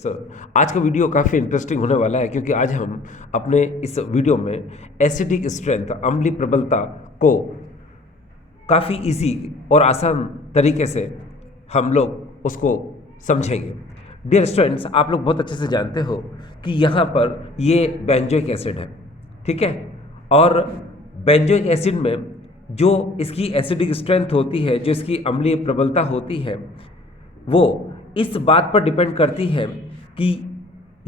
Sir, आज का video काफ़ी इंटरेस्टिंग होने वाला है क्योंकि आज हम अपने इस वीडियो में एसिडिक स्ट्रेंथ अम्लीय प्रबलता को काफ़ी इजी और आसान तरीके से हम लोग उसको समझेंगे। डियर स्टूडेंट्स, आप लोग बहुत अच्छे से जानते हो कि यहाँ पर ये बेंजोइक एसिड है, ठीक है। और बेंजोइक एसिड में जो इसकी एसिडिक स्ट्रेंथ होती है, जो इसकी अम्लीय प्रबलता होती है, वो इस बात पर डिपेंड करती है कि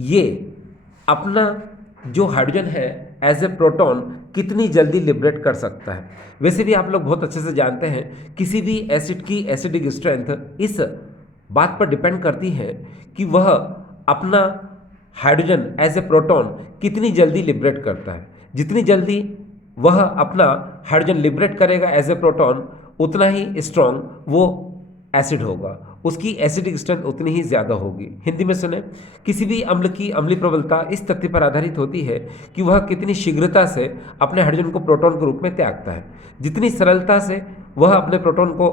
ये अपना जो हाइड्रोजन है एज ए प्रोटॉन कितनी जल्दी लिबरेट कर सकता है। वैसे भी आप लोग बहुत अच्छे से जानते हैं किसी भी एसिड की एसिडिक स्ट्रेंथ इस बात पर डिपेंड करती है कि वह अपना हाइड्रोजन एज ए प्रोटॉन कितनी जल्दी लिबरेट करता है। जितनी जल्दी वह अपना हाइड्रोजन लिबरेट करेगा एज ए प्रोटॉन, उतना ही स्ट्रॉन्ग वो एसिड होगा, उसकी एसिडिक स्ट्रेंथ उतनी ही ज़्यादा होगी। हिंदी में सुने, किसी भी अम्ल की अम्लीय प्रबलता इस तथ्य पर आधारित होती है कि वह कितनी शीघ्रता से अपने हाइड्रोजन को प्रोटॉन के रूप में त्यागता है। जितनी सरलता से वह अपने प्रोटॉन को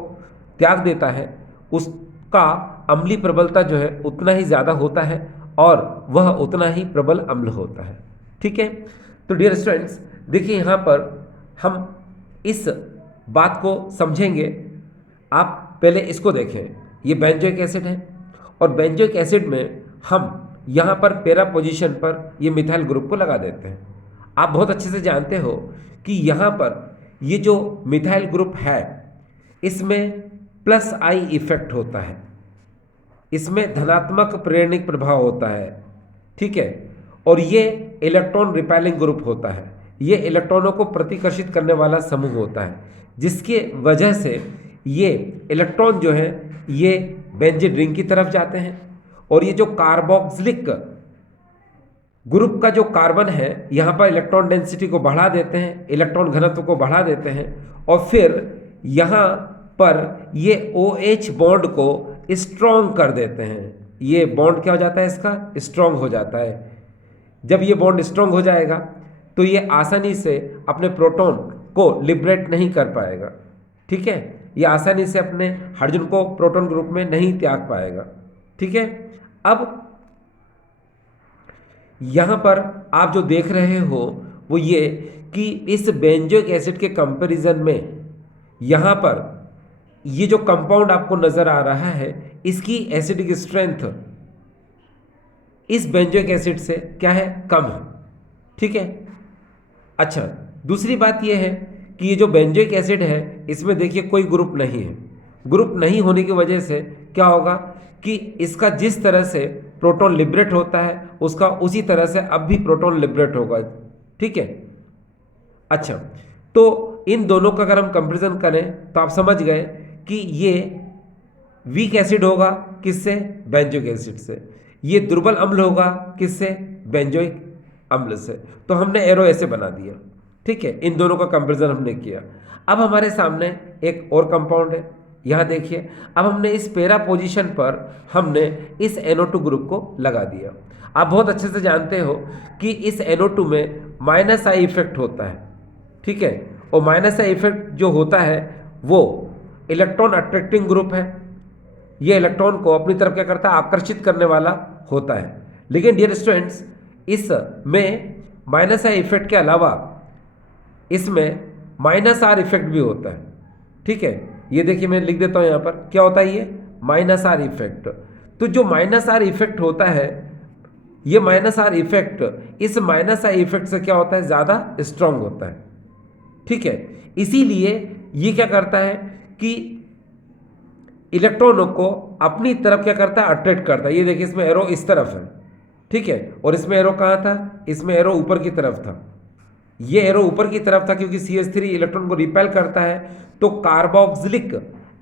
त्याग देता है, उसका अम्लीय प्रबलता जो है उतना ही ज़्यादा होता है और वह उतना ही प्रबल अम्ल होता है, ठीक है। तो डियर स्टूडेंट्स, देखिए यहाँ पर हम इस बात को समझेंगे। आप पहले इसको देखें, ये बेंजोइक एसिड है और बेंजोइक एसिड में हम यहाँ पर पैरा पोजीशन पर ये मिथाइल ग्रुप को लगा देते हैं। आप बहुत अच्छे से जानते हो कि यहाँ पर ये जो मिथाइल ग्रुप है इसमें प्लस आई इफेक्ट होता है, इसमें धनात्मक प्रेरणिक प्रभाव होता है, ठीक है। और ये इलेक्ट्रॉन रिपेलिंग ग्रुप होता है, ये इलेक्ट्रॉनों को प्रतिकर्षित करने वाला समूह होता है, जिसके वजह से ये इलेक्ट्रॉन जो है ये बेंजीन रिंग की तरफ जाते हैं और ये जो कार्बोक्सिलिक ग्रुप का जो कार्बन है यहाँ पर इलेक्ट्रॉन डेंसिटी को बढ़ा देते हैं, इलेक्ट्रॉन घनत्व को बढ़ा देते हैं और फिर यहाँ पर ये OH बॉन्ड को स्ट्रॉन्ग कर देते हैं। ये बॉन्ड क्या हो जाता है, इसका स्ट्रॉन्ग हो जाता है। जब ये बॉन्ड स्ट्रॉन्ग हो जाएगा तो ये आसानी से अपने प्रोटॉन को लिबरेट नहीं कर पाएगा, ठीक है। ये आसानी से अपने हाइड्रोजन को प्रोटॉन ग्रुप में नहीं त्याग पाएगा, ठीक है। अब यहाँ पर आप जो देख रहे हो वो ये कि इस बेंजोइक एसिड के कंपैरिजन में यहाँ पर ये जो कंपाउंड आपको नजर आ रहा है इसकी एसिडिक स्ट्रेंथ इस बेंजोइक एसिड से क्या है, कम है, ठीक है। अच्छा, दूसरी बात यह है कि ये जो बेंजोइक एसिड है इसमें देखिए कोई ग्रुप नहीं है। ग्रुप नहीं होने की वजह से क्या होगा कि इसका जिस तरह से प्रोटॉन लिबरेट होता है उसका उसी तरह से अब भी प्रोटॉन लिबरेट होगा, ठीक है। अच्छा, तो इन दोनों का अगर हम कंपैरिजन करें तो आप समझ गए कि ये वीक एसिड होगा किससे, बेंजोइक एसिड से। ये दुर्बल अम्ल होगा किससे, बेंजोइक अम्ल से। तो हमने एरो ऐसे बना दिया, ठीक है। इन दोनों का कंपैरिजन हमने किया। अब हमारे सामने एक और कंपाउंड है, यहाँ देखिए। अब हमने इस पैरा पोजीशन पर हमने इस NO2 ग्रुप को लगा दिया। आप बहुत अच्छे से जानते हो कि इस NO2 में माइनस आई इफेक्ट होता है, ठीक है। और माइनस आई इफेक्ट जो होता है वो इलेक्ट्रॉन अट्रैक्टिंग ग्रुप है। ये इलेक्ट्रॉन को अपनी तरफ क्या करता है, आकर्षित करने वाला होता है। लेकिन डियर स्टूडेंट्स, इसमें माइनस आई इफेक्ट के अलावा इसमें माइनस आर इफेक्ट भी होता है, ठीक है। ये देखिए मैं लिख देता हूं यहाँ पर, क्या होता है ये माइनस आर इफेक्ट। तो जो माइनस आर इफेक्ट होता है, ये माइनस आर इफेक्ट इस माइनस आर इफेक्ट से क्या होता है, ज़्यादा स्ट्रांग होता है, ठीक है। इसीलिए ये क्या करता है कि इलेक्ट्रॉनों को अपनी तरफ क्या करता है, अट्रैक्ट करता है। ये देखिए इसमें एरो इस तरफ है, ठीक है। और इसमें एरो कहाँ था, इसमें एरो ऊपर की तरफ था। ये एरो ऊपर की तरफ था क्योंकि CH3 इलेक्ट्रॉन को रिपेल करता है। तो कार्बोक्सिलिक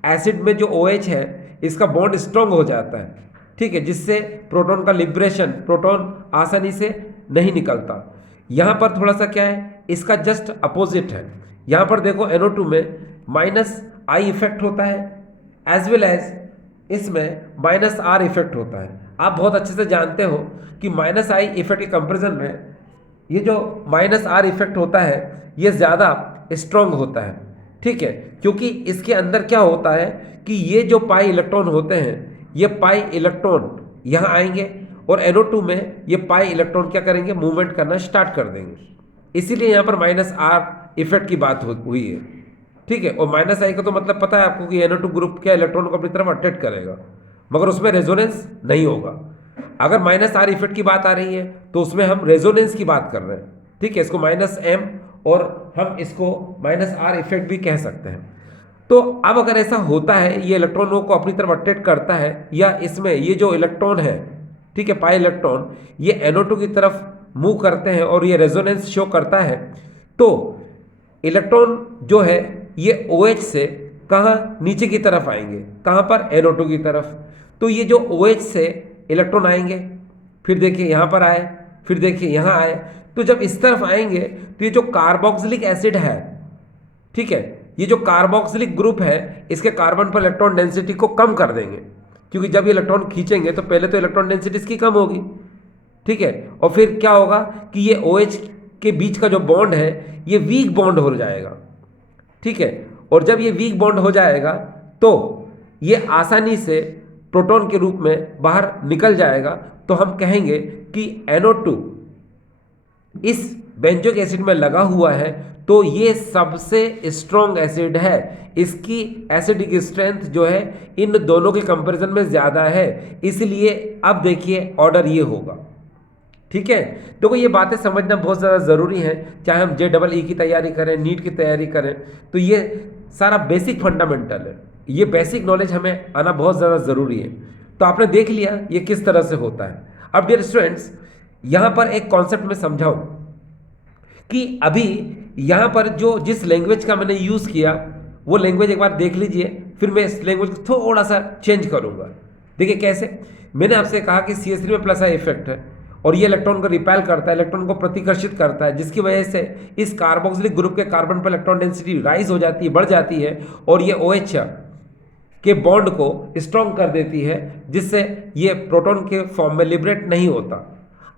एसिड में जो OH है इसका बॉन्ड स्ट्रॉन्ग हो जाता है, ठीक है, जिससे प्रोटॉन का लिबरेशन, प्रोटॉन आसानी से नहीं निकलता। यहाँ पर थोड़ा सा क्या है, इसका जस्ट अपोजिट है। यहाँ पर देखो NO2 में माइनस आई इफेक्ट होता है एज वेल एज इसमें माइनस आर इफेक्ट होता है। आप बहुत अच्छे से जानते हो कि माइनस आई इफेक्ट के कंपेरिजन में ये जो माइनस आर इफेक्ट होता है ये ज़्यादा स्ट्रॉन्ग होता है, ठीक है। क्योंकि इसके अंदर क्या होता है कि ये जो पाई इलेक्ट्रॉन होते हैं, ये पाई इलेक्ट्रॉन यहाँ आएंगे और NO2 में ये पाई इलेक्ट्रॉन क्या करेंगे, मूवमेंट करना स्टार्ट कर देंगे। इसीलिए यहाँ पर -R इफेक्ट की बात हुई है, ठीक है। और -I का तो मतलब पता है आपको कि NO2 ग्रुप क्या इलेक्ट्रॉन को अपनी तरफ अट्रैक्ट करेगा, मगर उसमें रेजोनेंस नहीं होगा। अगर -R इफेक्ट की बात आ रही है तो उसमें हम रेजोनेंस की बात कर रहे हैं, ठीक है। इसको -M और हम इसको -R इफेक्ट भी कह सकते हैं। तो अब अगर ऐसा होता है, ये इलेक्ट्रॉनों को अपनी तरफ अट्रैक्ट करता है, या इसमें ये जो इलेक्ट्रॉन है, ठीक है, पाई इलेक्ट्रॉन, ये NO2 की तरफ मूव करते हैं और ये रेजोनेंस शो करता है, तो इलेक्ट्रॉन जो है ये OH से कहाँ, नीचे की तरफ आएंगे, कहाँ पर, NO2 की तरफ। तो ये जो OH से इलेक्ट्रॉन आएंगे, फिर देखिए यहाँ पर आए, फिर देखिए यहाँ आए, तो जब इस तरफ आएंगे तो ये जो कार्बोक्सिलिक एसिड है, ठीक है, ये जो कार्बोक्सिलिक ग्रुप है, इसके कार्बन पर इलेक्ट्रॉन डेंसिटी को कम कर देंगे, क्योंकि जब ये इलेक्ट्रॉन खींचेंगे तो पहले तो इलेक्ट्रॉन डेंसिटी इसकी कम होगी, ठीक है। और फिर क्या होगा कि ये OH के बीच का जो बॉन्ड है ये वीक बॉन्ड हो जाएगा, ठीक है। और जब ये वीक बॉन्ड हो जाएगा तो ये आसानी से प्रोटॉन के रूप में बाहर निकल जाएगा। तो हम कहेंगे कि NO2 इस बेंजोइक एसिड में लगा हुआ है, तो ये सबसे स्ट्रॉन्ग एसिड है, इसकी एसिडिक स्ट्रेंथ जो है इन दोनों के कंपैरिजन में ज़्यादा है, इसलिए अब देखिए ऑर्डर ये होगा, ठीक है। देखो ये बातें समझना बहुत ज़्यादा ज़रूरी है, चाहे हम JEE की तैयारी करें, नीट की तैयारी करें, तो ये सारा बेसिक फंडामेंटल है, ये बेसिक नॉलेज हमें आना बहुत ज़्यादा ज़रूरी है। तो आपने देख लिया ये किस तरह से होता है। अब डियर स्टूडेंट्स, यहाँ पर एक कॉन्सेप्ट में समझाऊँ कि अभी यहाँ पर जो जिस लैंग्वेज का मैंने यूज़ किया वो लैंग्वेज एक बार देख लीजिए, फिर मैं इस लैंग्वेज को थोड़ा सा चेंज करूँगा। देखिए कैसे, मैंने आपसे कहा कि CH3 में +I इफेक्ट है और ये इलेक्ट्रॉन को रिपेल करता है, इलेक्ट्रॉन को प्रतिकर्षित करता है, जिसकी वजह से इस कार्बोक्सिलिक ग्रुप के कार्बन पर इलेक्ट्रॉन डेंसिटी राइज हो जाती है, बढ़ जाती है, और ये OH के बॉन्ड को स्ट्रॉन्ग कर देती है, जिससे ये प्रोटॉन के फॉर्म में लिबरेट नहीं होता।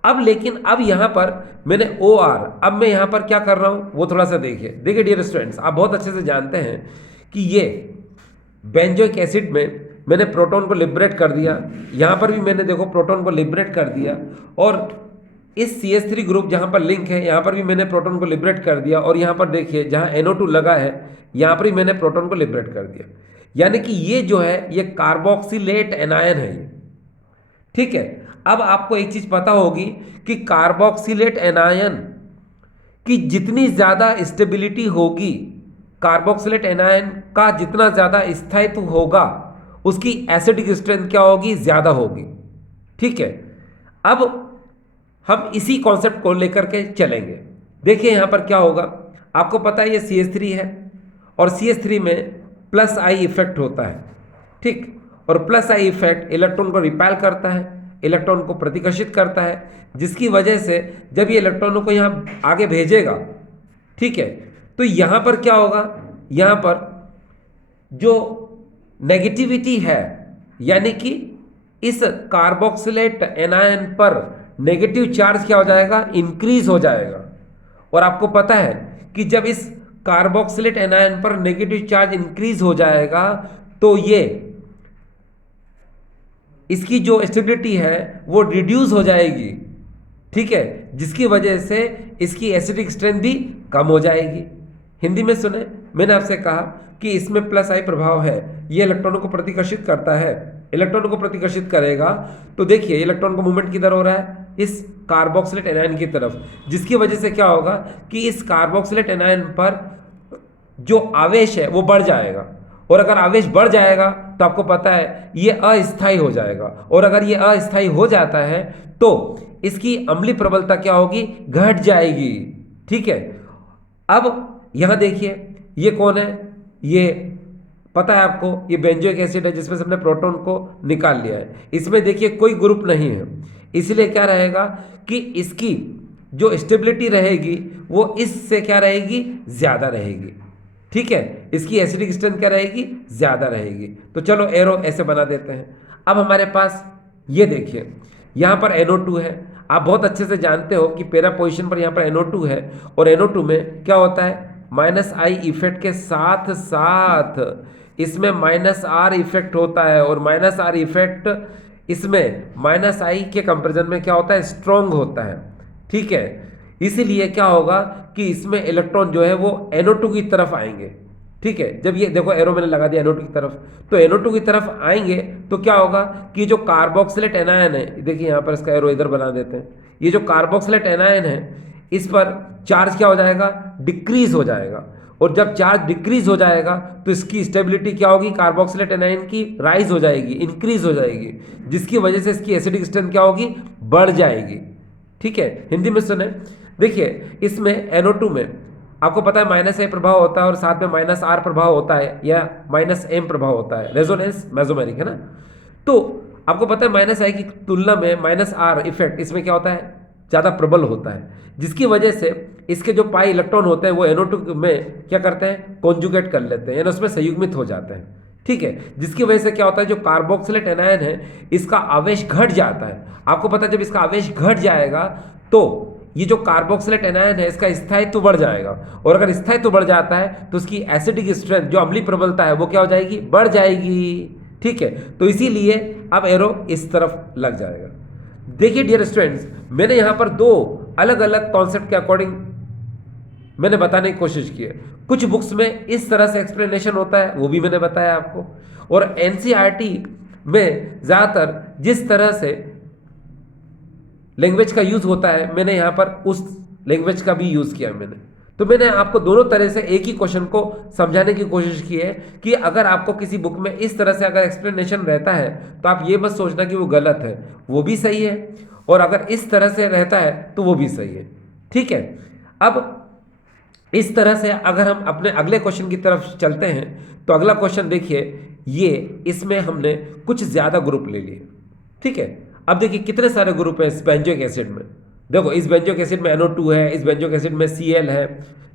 अब लेकिन अब यहाँ पर मैंने OR, अब मैं यहाँ पर क्या कर रहा हूँ वो थोड़ा सा देखिए डियर स्टूडेंट्स, आप बहुत अच्छे से जानते हैं कि ये बेंजोइक एसिड में मैंने प्रोटॉन को लिबरेट कर दिया, यहाँ पर भी मैंने देखो प्रोटॉन को लिबरेट कर दिया, और इस CH3 ग्रुप जहाँ पर लिंक है यहाँ पर भी मैंने प्रोटॉन को लिबरेट कर दिया, और यहाँ पर देखिए जहाँ NO2 लगा है यहाँ पर भी मैंने प्रोटॉन को लिबरेट कर दिया। यानी कि ये जो है ये कार्बोक्सिलेट एनायन है ये, ठीक है। अब आपको एक चीज पता होगी कि कार्बोक्सिलेट एनायन की जितनी ज्यादा स्टेबिलिटी होगी, कार्बोक्सिलेट एनायन का जितना ज्यादा स्थायित्व होगा, उसकी एसिडिक स्ट्रेंथ क्या होगी, ज्यादा होगी, ठीक है। अब हम इसी कॉन्सेप्ट को लेकर के चलेंगे। देखिए यहां पर क्या होगा, आपको पता है ये CH3 है और CH3 में +I इफेक्ट होता है, ठीक। और +I इफेक्ट इलेक्ट्रॉन को रिपेल करता है, इलेक्ट्रॉन को प्रतिकर्षित करता है, जिसकी वजह से जब ये इलेक्ट्रॉनों को यहाँ आगे भेजेगा, ठीक है, तो यहाँ पर क्या होगा, यहाँ पर जो नेगेटिविटी है, यानी कि इस कार्बोक्सिलेट एनायन पर नेगेटिव चार्ज क्या हो जाएगा, इंक्रीज हो जाएगा। और आपको पता है कि जब इस कार्बोक्सिलेट एनायन पर नेगेटिव चार्ज इंक्रीज हो जाएगा तो ये इसकी जो स्टेबिलिटी है वो रिड्यूस हो जाएगी, ठीक है, जिसकी वजह से इसकी एसिडिक स्ट्रेंथ भी कम हो जाएगी। हिंदी में सुने, मैंने आपसे कहा कि इसमें +I प्रभाव है, ये इलेक्ट्रॉनों को प्रतिकर्षित करता है, इलेक्ट्रॉनों को प्रतिकर्षित करेगा तो देखिए इलेक्ट्रॉन को मूवमेंट किधर हो रहा है, इस कार्बोक्सिलेट एनायन की तरफ, जिसकी वजह से क्या होगा कि इस कार्बोक्सिलेट एनायन पर जो आवेश है वो बढ़ जाएगा, और अगर आवेश बढ़ जाएगा तो आपको पता है ये अस्थायी हो जाएगा, और अगर ये अस्थायी हो जाता है तो इसकी अम्लीय प्रबलता क्या होगी, घट जाएगी, ठीक है। अब यहां देखिए ये कौन है, ये पता है आपको, ये बेंजोइक एसिड है जिसमें से हमने प्रोटॉन को निकाल लिया है। इसमें देखिए कोई ग्रुप नहीं है, इसलिए क्या रहेगा कि इसकी जो स्टेबिलिटी रहेगी वो इससे क्या रहेगी, ज्यादा रहेगी, ठीक है। इसकी एसिडिक स्ट्रेंथ क्या रहेगी, ज्यादा रहेगी। तो चलो एरो ऐसे बना देते हैं। अब हमारे पास ये देखिए यहाँ पर NO2 है, आप बहुत अच्छे से जानते हो कि पैरा पोजीशन पर यहाँ पर NO2 है, और NO2 में क्या होता है, -I इफेक्ट के साथ साथ इसमें -R इफेक्ट होता है, और -R इफेक्ट इसमें माइनस आई के कंपेरिजन में क्या होता है, स्ट्रॉन्ग होता है। ठीक है, इसीलिए क्या होगा कि इसमें इलेक्ट्रॉन जो है वो NO2 की तरफ आएंगे। ठीक है, जब ये देखो एरो मैंने लगा दिया NO2 की तरफ, तो NO2 की तरफ आएंगे तो क्या होगा कि जो कार्बोक्सिलेट एनायन है, देखिए यहाँ पर इसका एरो इधर बना देते हैं, ये जो कार्बोक्सिलेट एनायन है इस पर चार्ज क्या हो जाएगा, डिक्रीज हो जाएगा। और जब चार्ज डिक्रीज हो जाएगा तो इसकी स्टेबिलिटी क्या होगी, कार्बोक्सिलेट एनायन की राइज हो जाएगी, इंक्रीज हो जाएगी, जिसकी वजह से इसकी एसिडिक स्ट्रेंथ क्या होगी, बढ़ जाएगी। ठीक है, हिंदी में सुने, देखिए इसमें NO2 में आपको पता है -A प्रभाव होता है और साथ में -R प्रभाव होता है या -M प्रभाव होता है, रेजोनेंस मेसोमेरिक है ना। तो आपको पता है -I की तुलना में -R इफेक्ट इसमें क्या होता है, ज़्यादा प्रबल होता है, जिसकी वजह से इसके जो पाई इलेक्ट्रॉन होते हैं वो NO2 में क्या करते हैं, कॉन्जुगेट कर लेते हैं, यानी उसमें संयुग्मित हो जाते हैं। ठीक है, जिसकी वजह से क्या होता है, जो कार्बोक्सिलेट एनायन है इसका आवेश घट जाता है। आपको पता है जब इसका आवेश घट जाएगा तो ये जो कार्बोक्सिलेट एनायन है इसका स्थायित्व बढ़ जाएगा, और अगर स्थायित्व बढ़ जाता है तो उसकी एसिडिक स्ट्रेंथ जो अम्लीय प्रबलता है वो क्या हो जाएगी, बढ़ जाएगी। ठीक है, तो इसीलिए अब एरो इस तरफ लग जाएगा। देखिए डियर स्टूडेंट्स, मैंने यहाँ पर दो अलग अलग कॉन्सेप्ट के अकॉर्डिंग मैंने बताने की कोशिश की है। कुछ बुक्स में इस तरह से एक्सप्लेनेशन होता है, वो भी मैंने बताया आपको, और NCERT में ज़्यादातर जिस तरह से लैंग्वेज का यूज़ होता है मैंने यहाँ पर उस लैंग्वेज का भी यूज़ किया मैंने। तो मैंने आपको दोनों तरह से एक ही क्वेश्चन को समझाने की कोशिश की है कि अगर आपको किसी बुक में इस तरह से अगर एक्सप्लेनेशन रहता है तो आप ये मत सोचना कि वो गलत है, वो भी सही है, और अगर इस तरह से रहता है तो वो भी सही है। ठीक है, अब इस तरह से अगर हम अपने अगले क्वेश्चन की तरफ चलते हैं तो अगला क्वेश्चन देखिए, ये इसमें हमने कुछ ज़्यादा ग्रुप ले लिए। ठीक है, अब देखिए कितने सारे ग्रुप हैं इस बेंजोइक एसिड में। देखो इस बेंजोइक एसिड में NO2 है, इस बेंजोइक एसिड में Cl है,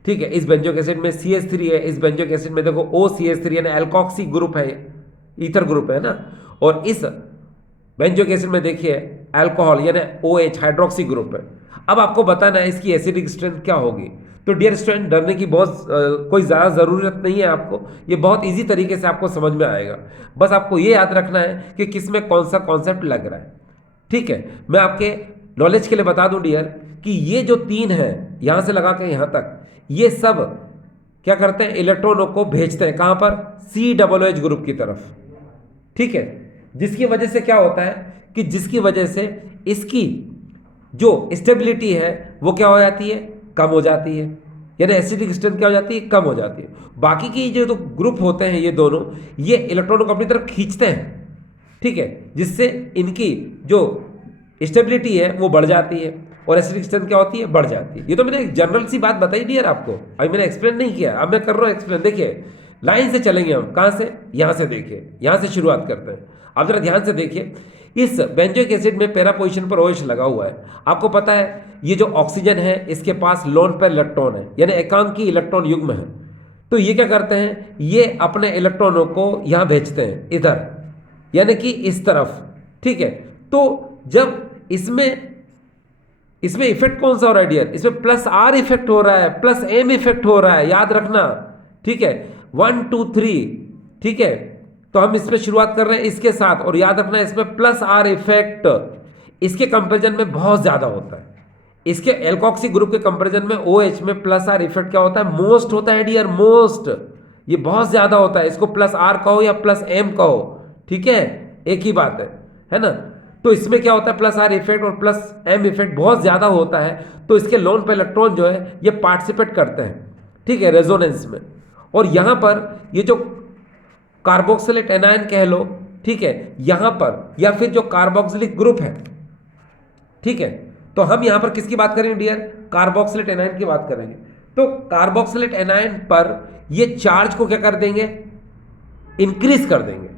ठीक है, इस बेंजोइक एसिड में CH3 है, इस बेंजोइक एसिड में देखो OCH3 यानी एल्कोक्सी ग्रुप है, ईथर ग्रुप है ना, और इस बेंजोइक एसिड में देखिए अल्कोहल यानी OH हाइड्रोक्सी ग्रुप है। अब आपको बताना है इसकी एसिडिक स्ट्रेंथ क्या होगी। तो डियर स्टूडेंट, डरने की बहुत कोई ज़्यादा ज़रूरत नहीं है आपको, ये बहुत इजी तरीके से आपको समझ में आएगा। बस आपको ये याद रखना है कि किस में कौन सा कॉन्सेप्ट लग रहा है। ठीक है, मैं आपके नॉलेज के लिए बता दूं डियर कि ये जो तीन है यहाँ से लगा के यहाँ तक, ये सब क्या करते हैं, इलेक्ट्रॉनों को भेजते हैं कहाँ पर, COOH ग्रुप की तरफ। ठीक है, जिसकी वजह से क्या होता है कि जिसकी वजह से इसकी जो स्टेबिलिटी है वो क्या हो जाती है, कम हो जाती है, यानी एसिडिक स्ट्रेंथ क्या हो जाती है, कम हो जाती है। बाकी की जो ग्रुप होते हैं ये दोनों, ये इलेक्ट्रॉनों को अपनी तरफ खींचते हैं। ठीक है, जिससे इनकी जो स्टेबिलिटी है वो बढ़ जाती है और एसिडिक स्ट्रेंथ क्या होती है, बढ़ जाती है। ये तो मैंने एक जनरल सी बात बताई नहीं यार आपको, अभी मैंने एक्सप्लेन नहीं किया, अब मैं कर रहा हूँ एक्सप्लेन। देखिए लाइन से चलेंगे हम, कहाँ से, यहाँ से, देखिए यहाँ से शुरुआत करते हैं। अब जरा ध्यान से देखिए, इस बेंजोइक एसिड में पैरा पोजीशन पर OH लगा हुआ है। आपको पता है ये जो ऑक्सीजन है इसके पास लोन पेयर इलेक्ट्रॉन है, यानी एकांकी इलेक्ट्रॉन युग्म है। तो ये क्या करते हैं, ये अपने इलेक्ट्रॉनों को यहाँ भेजते हैं इधर, यानी कि इस तरफ। ठीक है, तो जब इसमें इफेक्ट कौन सा हो रहा है डियर, इसमें +R इफेक्ट हो रहा है, +M इफेक्ट हो रहा है, याद रखना। ठीक है, 1 2 3। ठीक है, तो हम इसमें शुरुआत कर रहे हैं इसके साथ, और याद रखना इसमें +R इफेक्ट इसके कंपैरिजन में बहुत ज्यादा होता है। इसके एल्कोक्सी ग्रुप के कंपैरिजन में OH में +R इफेक्ट क्या होता है, मोस्ट होता है डियर, मोस्ट, ये बहुत ज्यादा होता है। इसको +R कहो या +M कहो, ठीक है, एक ही बात है ना। तो इसमें क्या होता है, +R इफेक्ट और +M इफेक्ट बहुत ज्यादा होता है, तो इसके लोन पे इलेक्ट्रॉन जो है ये पार्टिसिपेट करते हैं, ठीक है, रेजोनेंस में। और यहां पर ये जो कार्बोक्सिलेट एनायन कह लो, ठीक है, यहां पर, या फिर जो कार्बोक्सिलिक ग्रुप है, ठीक है, तो हम यहां पर किसकी बात करेंगे डियर, कार्बोक्सिलेट एनायन की बात करेंगे। तो कार्बोक्सिलेट एनायन पर ये चार्ज को क्या कर देंगे, इंक्रीज कर देंगे।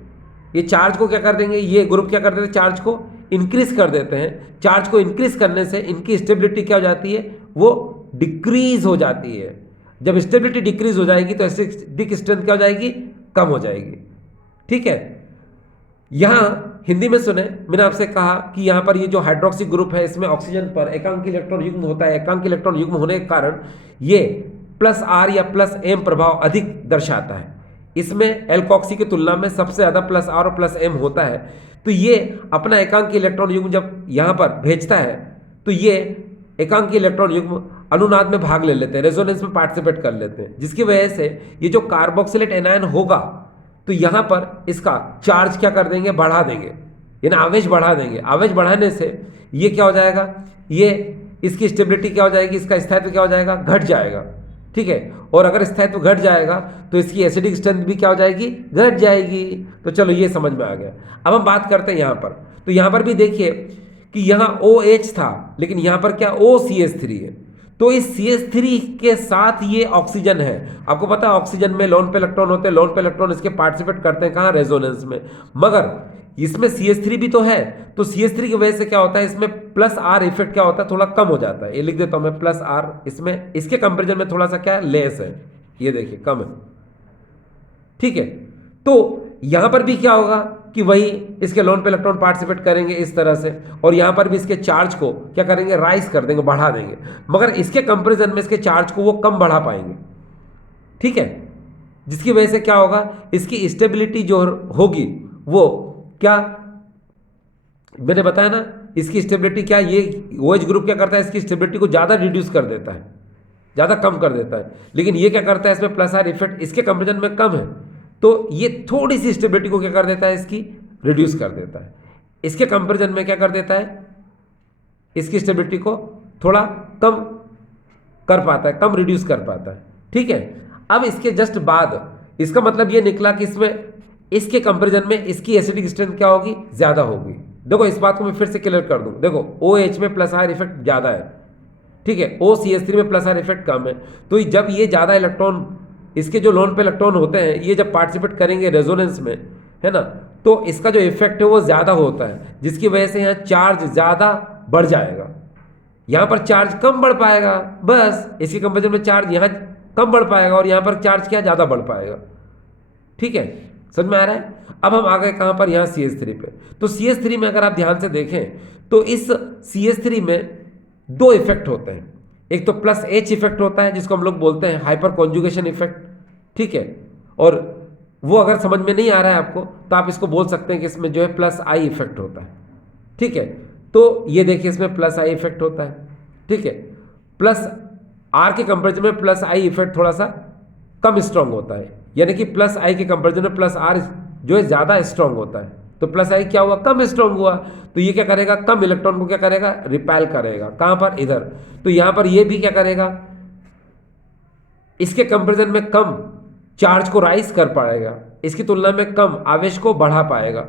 ये चार्ज को क्या कर देंगे, ये ग्रुप क्या कर देते हैं, चार्ज को इंक्रीज कर देते हैं। चार्ज को इंक्रीज करने से इनकी स्टेबिलिटी क्या हो जाती है, वो डिक्रीज हो जाती है। जब स्टेबिलिटी डिक्रीज हो जाएगी तो एसिडिक स्ट्रेंथ क्या हो जाएगी, कम हो जाएगी। ठीक है, यहां हिंदी में सुने, मैंने आपसे कहा कि यहां पर ये जो हाइड्रोक्सी ग्रुप है इसमें ऑक्सीजन पर एकांकी इलेक्ट्रॉन युग्म होता है। एकांकी इलेक्ट्रॉन युग्म होने के कारण ये +R या +M प्रभाव अधिक दर्शाता है। इसमें एल्कोक्सी की तुलना में सबसे ज़्यादा प्लस आर और प्लस एम होता है। तो ये अपना एकांकी इलेक्ट्रॉन युग्म जब यहाँ पर भेजता है तो ये एकांकी इलेक्ट्रॉन युग्म अनुनाद में भाग ले लेते हैं, रेजोनेंस में पार्टिसिपेट कर लेते हैं, जिसकी वजह से ये जो कार्बोक्सिलेट एनायन होगा तो यहाँ पर इसका चार्ज क्या कर देंगे, बढ़ा देंगे, यानी आवेश बढ़ा देंगे। आवेश बढ़ाने से ये क्या हो जाएगा, ये इसकी स्टेबिलिटी क्या हो जाएगी, इसका स्थायित्व क्या हो जाएगा, घट जाएगा। ठीक है, और अगर स्थायित्व घट जाएगा तो इसकी एसिडिक स्ट्रेंथ भी क्या हो जाएगी, घट जाएगी। तो चलो ये समझ में आ गया। अब हम बात करते हैं यहाँ पर, तो यहाँ पर भी देखिए कि यहाँ OH था लेकिन यहाँ पर क्या OCH3 है। तो इस CH3 के साथ ये ऑक्सीजन है। आपको पता है ऑक्सीजन में लोन पे इलेक्ट्रॉन होते हैं, लोन पे इलेक्ट्रॉन इसके पार्टिसिपेट करते हैं कहाँ, रेजोनेंस में। मगर इसमें CH3 भी तो है, तो CH3 की वजह से क्या होता है, इसमें प्लस आर इफेक्ट क्या होता है, थोड़ा कम हो जाता है। ये लिख देता हूं मैं प्लस आर, इसमें इसके कंपेरिजन में थोड़ा सा क्या लेस है, ये देखिए कम है। ठीक है, तो यहां पर भी क्या होगा कि वही इसके लोन पे इलेक्ट्रॉन पार्टिसिपेट करेंगे इस तरह से, और यहां पर भी इसके चार्ज को क्या करेंगे, राइज कर देंगे, बढ़ा देंगे। मगर इसके कंपेरिजन में इसके चार्ज को वो कम बढ़ा पाएंगे। ठीक है, जिसकी वजह से क्या होगा, इसकी स्टेबिलिटी जो होगी वो क्या, मैंने बताया ना, इसकी स्टेबिलिटी क्या, ये OH ग्रुप क्या करता है, इसकी स्टेबिलिटी को ज़्यादा रिड्यूस कर देता है, ज़्यादा कम कर देता है। लेकिन ये क्या करता है, इसमें प्लस आर इफेक्ट इसके कंपेरिजन में कम है, तो ये थोड़ी सी स्टेबिलिटी को क्या कर देता है, इसकी रिड्यूस कर देता है। इसके कंपेरिजन में क्या कर देता है, इसकी स्टेबिलिटी को थोड़ा कम कर पाता है, कम रिड्यूस कर पाता है। ठीक है, अब इसके जस्ट बाद इसका मतलब ये निकला कि इसमें इसके कंपैरिजन में इसकी एसिडिक स्ट्रेंथ क्या होगी, ज्यादा होगी। देखो इस बात को मैं फिर से क्लियर कर दूं, देखो OH में प्लस आर इफेक्ट ज्यादा है, ठीक है, OCH3 में प्लस आर इफेक्ट कम है। तो जब ये ज्यादा इलेक्ट्रॉन, इसके जो लोन पे इलेक्ट्रॉन होते हैं, ये जब पार्टिसिपेट करेंगे रेजोनेंस में, है ना, तो इसका जो इफेक्ट है वो ज्यादा होता है, जिसकी वजह से यहाँ चार्ज ज्यादा बढ़ जाएगा, यहाँ पर चार्ज कम बढ़ पाएगा। बस इसी कंपेरिजन में चार्ज यहाँ कम बढ़ पाएगा और यहाँ पर चार्ज क्या, ज्यादा बढ़ पाएगा। ठीक है, समझ में आ रहा है। अब हम आ गए कहां पर, यहां CH3 पे। तो CH3 में अगर आप ध्यान से देखें तो इस CH3 में दो इफेक्ट होते हैं। एक तो प्लस H इफेक्ट होता है जिसको हम लोग बोलते हैं हाइपर कॉन्जुगेशन इफेक्ट। ठीक है, और वो अगर समझ में नहीं आ रहा है आपको तो आप इसको बोल सकते हैं कि इसमें जो है प्लस I इफेक्ट होता है। ठीक है, तो ये देखिए इसमें प्लस I इफेक्ट होता है। ठीक है, प्लस R के कंपेरिजन में प्लस I इफेक्ट थोड़ा सा कम स्ट्रांग होता है, यानी कि प्लस आई के कंपेरिजन में प्लस आर जो है ज्यादा स्ट्रांग होता है। तो प्लस आई क्या हुआ, कम स्ट्रांग हुआ, तो ये क्या करेगा, कम इलेक्ट्रॉन को क्या करेगा, रिपेल करेगा। कहां पर, इधर। तो यहां पर ये भी क्या करेगा, इसके कंपेरिजन में कम चार्ज को राइज कर पाएगा, इसकी तुलना में कम आवेश को बढ़ा पाएगा।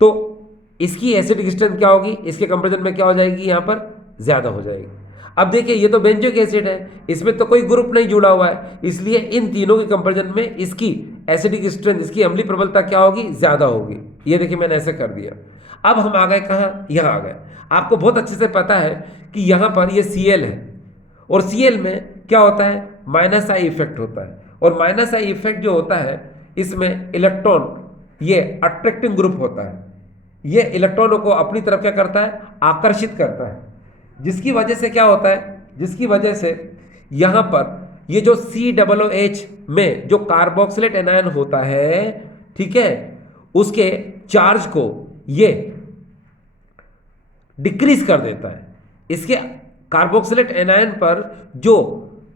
तो इसकी एसिडिक स्ट्रेंथ क्या होगी, इसके कंपेरिजन में क्या हो जाएगी, यहां पर ज्यादा हो जाएगी। अब देखिए ये तो बेंजोइक एसिड है, इसमें तो कोई ग्रुप नहीं जुड़ा हुआ है, इसलिए इन तीनों के कंपैरिजन में इसकी एसिडिक स्ट्रेंथ, इसकी अम्लीय प्रबलता क्या होगी, ज्यादा होगी। ये देखिए मैंने ऐसे कर दिया। अब हम आ गए कहाँ, यहाँ आ गए। आपको बहुत अच्छे से पता है कि यहाँ पर ये Cl है, और Cl में क्या होता है, माइनस आई इफेक्ट होता है। और माइनस आई इफेक्ट जो होता है, इसमें इलेक्ट्रॉन ये अट्रैक्टिंग ग्रुप होता है, ये इलेक्ट्रॉनों को अपनी तरफ क्या करता है, आकर्षित करता है, जिसकी वजह से क्या होता है, जिसकी वजह से यहां पर ये जो COOH में जो कार्बोक्सिलेट एनायन होता है, ठीक है, उसके चार्ज को ये डिक्रीज कर देता है। इसके कार्बोक्सिलेट एनायन पर जो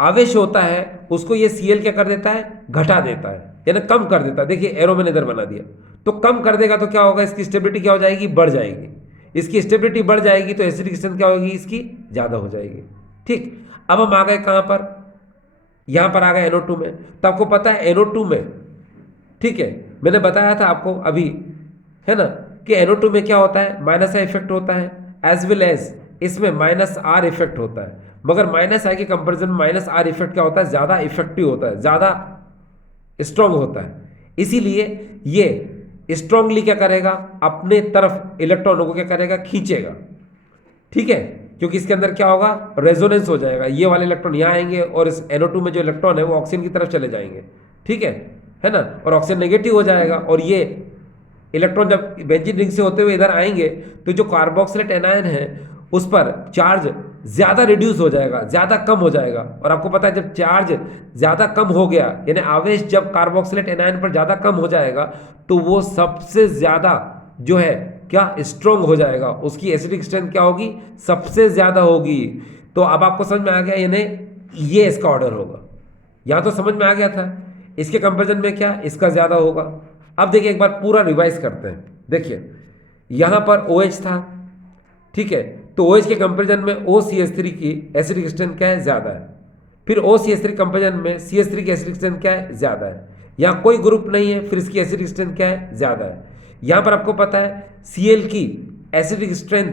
आवेश होता है उसको ये Cl क्या कर देता है, घटा देता है, यानी कम कर देता है। देखिए एरो मैंने इधर बना दिया, तो कम कर देगा तो क्या होगा, इसकी स्टेबिलिटी क्या हो जाएगी, बढ़ जाएगी। इसकी स्टेबिलिटी बढ़ जाएगी तो एसिडिक स्ट्रेंथ क्या होगी, इसकी ज्यादा हो जाएगी। ठीक, अब हम आ गए कहां पर, यहां पर आ गए NO2 में। तो आपको पता है NO2 में, ठीक है, मैंने बताया था आपको अभी, है ना, कि NO2 में क्या होता है, माइनस आई इफेक्ट होता है, एज वेल एज इसमें माइनस आर इफेक्ट होता है। मगर माइनस आई के कंपेरिजन में माइनस आर इफेक्ट क्या होता है, ज्यादा इफेक्टिव होता है, ज्यादा स्ट्रांग होता है। इसीलिए ये स्ट्रांगली क्या करेगा, अपने तरफ इलेक्ट्रॉनों को क्या करेगा, खींचेगा। ठीक है, क्योंकि इसके अंदर क्या होगा, रेजोनेंस हो जाएगा, ये वाले इलेक्ट्रॉन यहाँ आएंगे और इस NO2 में जो इलेक्ट्रॉन है वो ऑक्सीजन की तरफ चले जाएंगे। ठीक है ना, और ऑक्सीजन नेगेटिव हो जाएगा, और ये इलेक्ट्रॉन जब बेंजीन रिंग से होते हुए इधर आएंगे तो जो कार्बोक्सिलेट एनायन है उस पर चार्ज ज़्यादा रिड्यूस हो जाएगा, ज़्यादा कम हो जाएगा। और आपको पता है जब चार्ज ज़्यादा कम हो गया, यानी आवेश जब कार्बोक्सिलेट एनायन पर ज़्यादा कम हो जाएगा, तो वो सबसे ज़्यादा जो है क्या स्ट्रोंग हो जाएगा, उसकी एसिडिक स्ट्रेंथ क्या होगी, सबसे ज़्यादा होगी। तो अब आपको समझ में आ गया, यानी ये इसका ऑर्डर होगा। यहाँ तो समझ में आ गया था, इसके कंपेरिजन में क्या इसका ज़्यादा होगा। अब देखिए एक बार पूरा रिवाइज करते हैं। देखिए यहाँ पर OH था, ठीक है, तो OH के कंपेरिजन में OCH3 की एसिडिक स्ट्रेंथ क्या है, ज़्यादा है। फिर OCH3 कंपेरिजन में CH3 की एसिडिक स्ट्रेंथ क्या है, ज़्यादा है। यहाँ कोई ग्रुप नहीं है, फिर इसकी एसिडिक स्ट्रेंथ क्या है, ज़्यादा है। यहाँ पर आपको पता है Cl की एसिडिक स्ट्रेंथ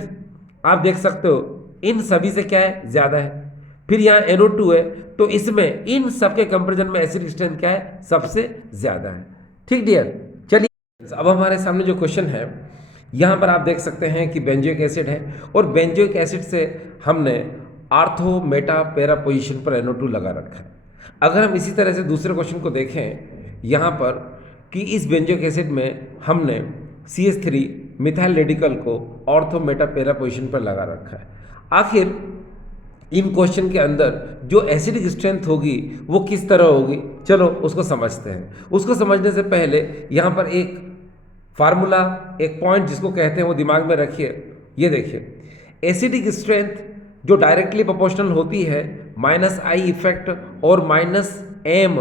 आप देख सकते हो इन सभी से क्या है, ज़्यादा है। फिर यहाँ NO2 है, तो इसमें इन सब के कंपेरिजन में एसिडिक स्ट्रेंथ क्या है, सबसे ज़्यादा है। ठीक डियर, चलिए अब हमारे सामने जो क्वेश्चन है, यहाँ पर आप देख सकते हैं कि बेंजोइक एसिड है, और बेंजोइक एसिड से हमने आर्थो मेटा पैरा पोजीशन पर NO2 लगा रखा है। अगर हम इसी तरह से दूसरे क्वेश्चन को देखें यहाँ पर कि इस बेंजोइक एसिड में हमने CH3 मिथाइल रेडिकल को ऑर्थो मेटा पैरा पोजीशन पर लगा रखा है। आखिर इन क्वेश्चन के अंदर जो एसिडिक स्ट्रेंथ होगी वो किस तरह होगी, चलो उसको समझते हैं। उसको समझने से पहले यहाँ पर एक फार्मूला, एक पॉइंट जिसको कहते हैं वो दिमाग में रखिए। ये देखिए एसिडिक स्ट्रेंथ जो डायरेक्टली प्रोपोर्शनल होती है -I इफेक्ट और -M,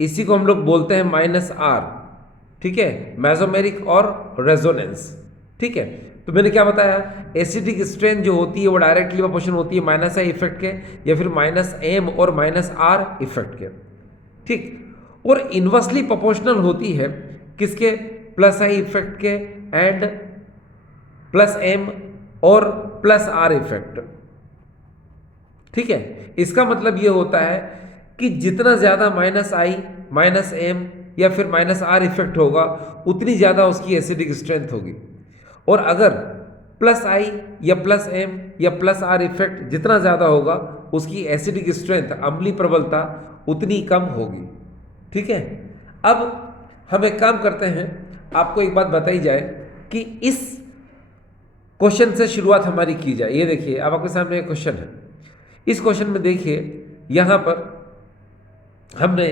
इसी को हम लोग बोलते हैं -R, ठीक है, मेसोमेरिक और रेजोनेंस। ठीक है, तो मैंने क्या बताया, एसिडिक स्ट्रेंथ जो होती है वो डायरेक्टली प्रोपोर्शनल होती है -I इफेक्ट के या फिर -M और -R इफेक्ट के। ठीक, और इन्वर्सली प्रोपोर्शनल होती है किसके, +I इफेक्ट के एंड +M और +R इफेक्ट। ठीक है, इसका मतलब ये होता है कि जितना ज़्यादा -I -M या फिर -R इफेक्ट होगा उतनी ज़्यादा उसकी एसिडिक स्ट्रेंथ होगी, और अगर +I या +M या +R इफेक्ट जितना ज़्यादा होगा उसकी एसिडिक स्ट्रेंथ, अम्लीय प्रबलता उतनी कम होगी। ठीक है, अब हम एक काम करते हैं, आपको एक बात बताई जाए कि इस क्वेश्चन से शुरुआत हमारी की जाए। ये देखिए अब आपके सामने एक क्वेश्चन है, इस क्वेश्चन में देखिए यहाँ पर हमने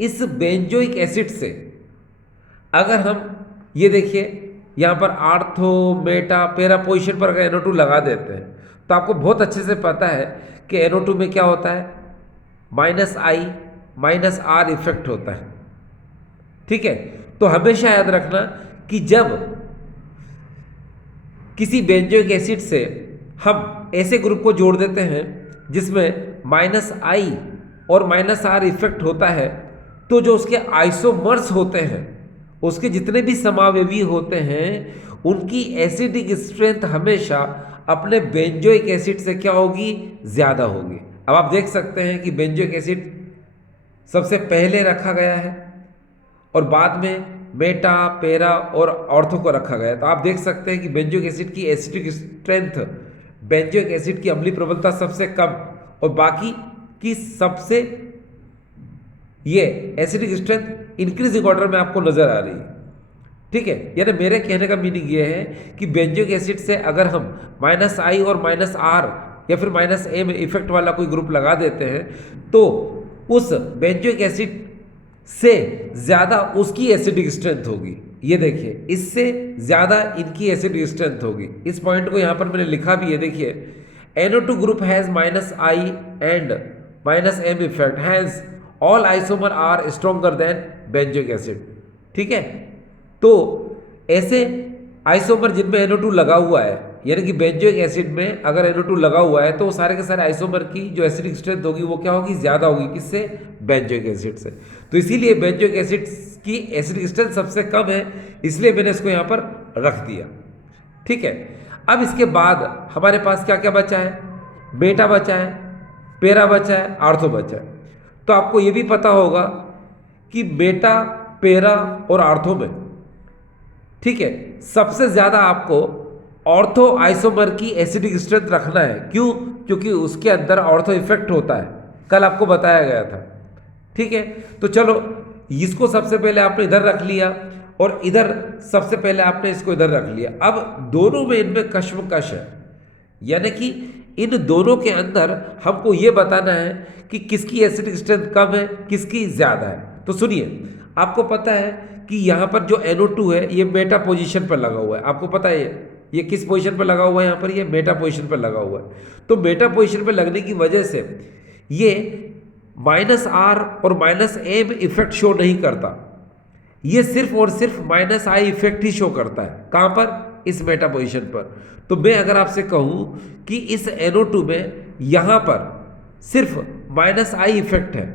इस बेंजोइक एसिड से अगर हम ये देखिए यहाँ पर आर्थो मेटा पैरा पोजीशन पर अगर NO2 लगा देते हैं तो आपको बहुत अच्छे से पता है कि NO2 में क्या होता है, -I -R इफेक्ट होता है। ठीक है, तो हमेशा याद रखना कि जब किसी बेंजोइक एसिड से हम ऐसे ग्रुप को जोड़ देते हैं जिसमें -I और -R इफेक्ट होता है, तो जो उसके आइसोमर्स होते हैं, उसके जितने भी समावयवी होते हैं, उनकी एसिडिक स्ट्रेंथ हमेशा अपने बेंजोइक एसिड से क्या होगी, ज़्यादा होगी। अब आप देख सकते हैं कि बेंजोइक एसिड सबसे पहले रखा गया है और बाद में मेटा पैरा और ऑर्थो को रखा गया है। तो आप देख सकते हैं कि बेंजोइक एसिड की एसिडिक स्ट्रेंथ, बेंजोइक एसिड की अम्लीय प्रबलता सबसे कम और बाकी की सबसे ये एसिडिक स्ट्रेंथ इंक्रीजिंग ऑर्डर में आपको नजर आ रही है। ठीक है, यानी मेरे कहने का मीनिंग ये है कि बेंजोइक एसिड से अगर हम -I और -R या फिर -M इफेक्ट वाला कोई ग्रुप लगा देते हैं तो उस बेंजोइक एसिड से ज़्यादा उसकी एसिडिक स्ट्रेंथ होगी। ये देखिए इससे ज़्यादा इनकी एसिडिक स्ट्रेंथ होगी। इस पॉइंट को यहाँ पर मैंने लिखा भी है, देखिए NO2 group has -I and -M effect, has all isomer are stronger than benzoic acid. ठीक है, तो ऐसे आइसोमर जिनमें NO2 लगा हुआ है, यानी कि बेंजोइक एसिड में अगर NO2 लगा हुआ है तो वो सारे के सारे आइसोमर की जो एसिडिक स्ट्रेंथ होगी वो क्या होगी, ज़्यादा होगी। किससे, बेंजोइक एसिड से। तो इसीलिए बेंजोइक एसिड की एसिडिक स्ट्रेंथ सबसे कम है, इसलिए मैंने इसको यहाँ पर रख दिया। ठीक है, अब इसके बाद हमारे पास क्या क्या बचा है, बेटा बचा है, पैरा बचा है, आर्थो बचा है। तो आपको ये भी पता होगा कि बेटा पैरा और आर्थो में, ठीक है, सबसे ज़्यादा आपको ऑर्थो आइसोमर की एसिडिक स्ट्रेंथ रखना है। क्यों, क्योंकि उसके अंदर ऑर्थो इफेक्ट होता है, कल आपको बताया गया था। ठीक है, तो चलो इसको सबसे पहले आपने इधर रख लिया और इधर सबसे पहले आपने इसको इधर रख लिया। अब दोनों में इनमें कश्मकश है, यानी कि इन दोनों के अंदर हमको ये बताना है कि किसकी एसिडिक स्ट्रेंथ कम है, किसकी ज़्यादा है। तो सुनिए, आपको पता है कि यहाँ पर जो NO2 है ये मेटा पोजीशन पर लगा हुआ है। आपको पता है ये किस पोजीशन पर लगा हुआ है, यहाँ पर ये मेटा पोजीशन पर लगा हुआ है। तो मेटा पोजीशन पर लगने की वजह से ये -R और -M इफेक्ट शो नहीं करता, ये सिर्फ और सिर्फ -I इफेक्ट ही शो करता है। कहाँ पर? इस मेटा पोजीशन पर। तो मैं अगर आपसे कहूँ कि इस NO2 में यहाँ पर सिर्फ -I इफेक्ट है,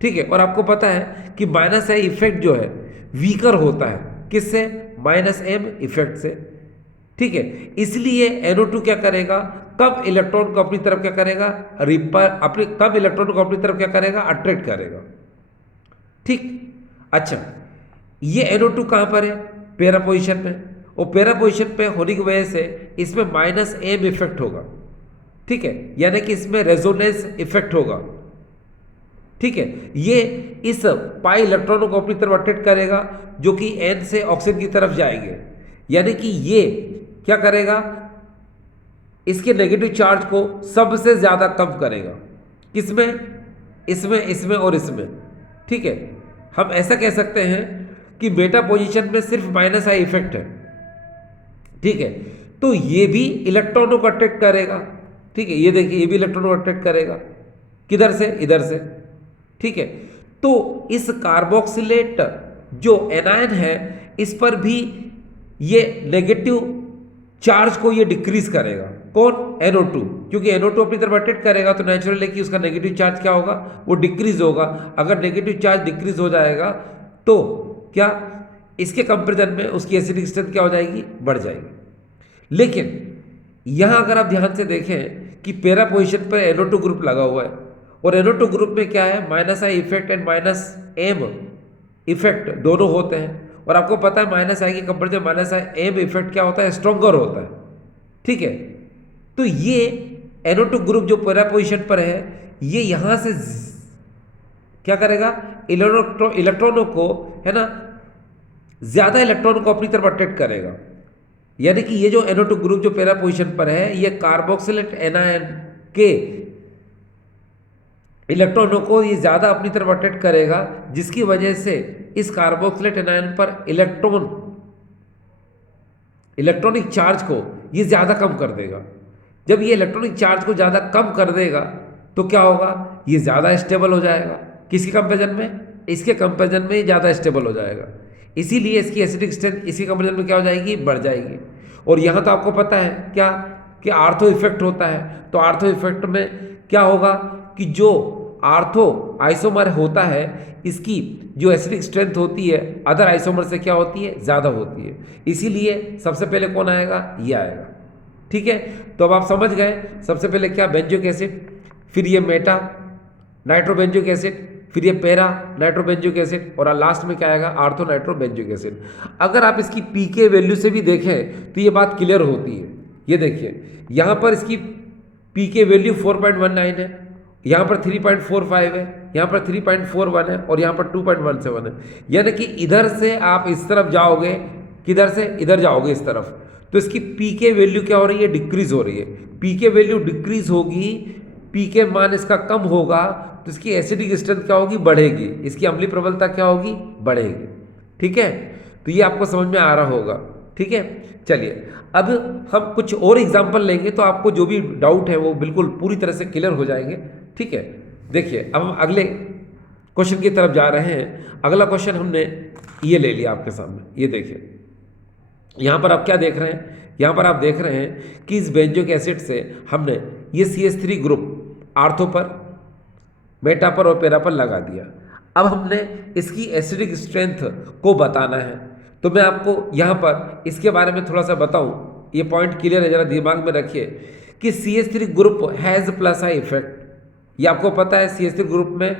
ठीक है, और आपको पता है कि -I इफेक्ट जो है वीकर होता है, किससे? -M इफेक्ट से, ठीक है। इसलिए NO2 क्या करेगा, कम इलेक्ट्रॉन को अपनी तरफ क्या करेगा, कम इलेक्ट्रॉन को अपनी तरफ क्या करेगा, अट्रैक्ट करेगा, ठीक। अच्छा, ये NO2 कहाँ पर है? पैरा पोजीशन में, और पैरा पोजीशन पे होने की वजह से इसमें -M इफेक्ट होगा, ठीक है, यानी कि इसमें रेजोनेंस इफेक्ट होगा, ठीक है। ये इस पाई इलेक्ट्रॉनों को अपनी तरफ अट्रैक्ट करेगा जो कि N से ऑक्सीजन की तरफ जाएंगे, यानी कि ये क्या करेगा, इसके नेगेटिव चार्ज को सबसे ज्यादा कम करेगा। किसमें? इसमें, इसमें और इसमें, ठीक है। हम ऐसा कह सकते हैं कि मेटा पोजीशन में सिर्फ -I इफेक्ट है, ठीक है। तो ये भी इलेक्ट्रॉनों को अट्रैक्ट करेगा, ठीक है। ये देखिए, ये भी इलेक्ट्रॉनों को अट्रैक्ट करेगा, किधर से? इधर से, ठीक है। तो इस कार्बोक्सिलेट जो एनायन है इस पर भी ये नेगेटिव चार्ज को ये डिक्रीज करेगा। कौन? NO2, क्योंकि NO2 अपनी तरफ अट्रैक्ट करेगा तो नेचुरली कि उसका नेगेटिव चार्ज क्या होगा, वो डिक्रीज होगा। अगर नेगेटिव चार्ज डिक्रीज हो जाएगा तो क्या इसके कंपेरिजन में उसकी एसिडिक स्ट्रेंथ क्या हो जाएगी, बढ़ जाएगी। लेकिन यहां अगर आप ध्यान से देखें कि पैरा पोजीशन पर NO2 ग्रुप लगा हुआ है और NO2 ग्रुप में क्या है, -I effect and -M effect दोनों होते हैं। और आपको पता है -I के कंपेरिजन -M इफेक्ट क्या होता है, स्ट्रॉन्गर होता है, ठीक है। तो ये NO2 ग्रुप जो पैरा पोजीशन पर है ये यहां से क्या करेगा, इलेक्ट्रॉनों को, है ना, ज्यादा इलेक्ट्रॉन को अपनी तरफ अट्रैक्ट करेगा। यानी कि ये जो NO2 ग्रुप जो पैरा पोजीशन पर है ये कार्बोक्सिलेट एनायन के इलेक्ट्रॉनों को ये ज्यादा अपनी तरफ अट्रैक्ट करेगा, जिसकी वजह से इस कार्बोक्सिलेट एनायन पर इलेक्ट्रॉनिक चार्ज को ये ज्यादा कम कर देगा। जब ये इलेक्ट्रॉनिक चार्ज को ज्यादा कम कर देगा तो क्या होगा, ये ज्यादा स्टेबल हो जाएगा। किसके कंपेरिजन में? इसके कंपेरिजन में ज्यादा स्टेबल हो जाएगा। इसीलिए इसकी एसिडिक स्ट्रेंथ इसी कंपेरिजन में क्या हो जाएगी, बढ़ जाएगी। और यहाँ तो आपको पता है क्या कि आर्थो इफेक्ट होता है। तो आर्थो इफेक्ट में क्या होगा कि जो आर्थो आइसोमर होता है इसकी जो एसिडिक स्ट्रेंथ होती है अदर आइसोमर से क्या होती है, ज़्यादा होती है। इसीलिए सबसे पहले कौन आएगा, ये आएगा, ठीक है। तो अब आप समझ गए, सबसे पहले क्या, बेंजोइक एसिड, फिर ये मेटा नाइट्रोबेंजोइक एसिड, फिर ये पैरा नाइट्रोबेंजोइक एसिड, और लास्ट में क्या आएगा, आर्थो नाइट्रोबेंजोइक एसिड। अगर आप इसकी पीके वैल्यू से भी देखें तो ये बात क्लियर होती है। ये देखिए, यहाँ पर इसकी पीके वैल्यू 4.19 है, यहाँ पर 3.45 है, यहाँ पर 3.41 है और यहाँ पर 2.17 है। यानी कि इधर से आप इस तरफ जाओगे, किधर से, इधर जाओगे इस तरफ, तो इसकी पीके वैल्यू क्या हो रही है, डिक्रीज हो रही है। पीके वैल्यू डिक्रीज होगी, पीके मान इसका कम होगा तो इसकी एसिडिक स्ट्रेंथ क्या होगी, बढ़ेगी। इसकी अम्लीय प्रबलता क्या होगी, बढ़ेगी, ठीक है। तो ये आपको समझ में आ रहा होगा, ठीक है। चलिए अब हम कुछ और एग्जाम्पल लेंगे तो आपको जो भी डाउट है वो बिल्कुल पूरी तरह से क्लियर हो जाएंगे, ठीक है। देखिए अब हम अगले क्वेश्चन की तरफ जा रहे हैं। अगला क्वेश्चन हमने ये ले लिया आपके सामने, ये देखिए यहाँ पर आप क्या देख रहे हैं, यहाँ पर आप देख रहे हैं कि इस बेंजोइक एसिड से हमने ये CH3 ग्रुप आर्थो पर, मेटा पर और पैरा पर लगा दिया। अब हमने इसकी एसिडिक स्ट्रेंथ को बताना है। तो मैं आपको यहाँ पर इसके बारे में थोड़ा सा बताऊँ, ये पॉइंट क्लियर है, जरा दिमाग में रखिए कि CH3 group has +I effect. ये आपको पता है CH3 ग्रुप में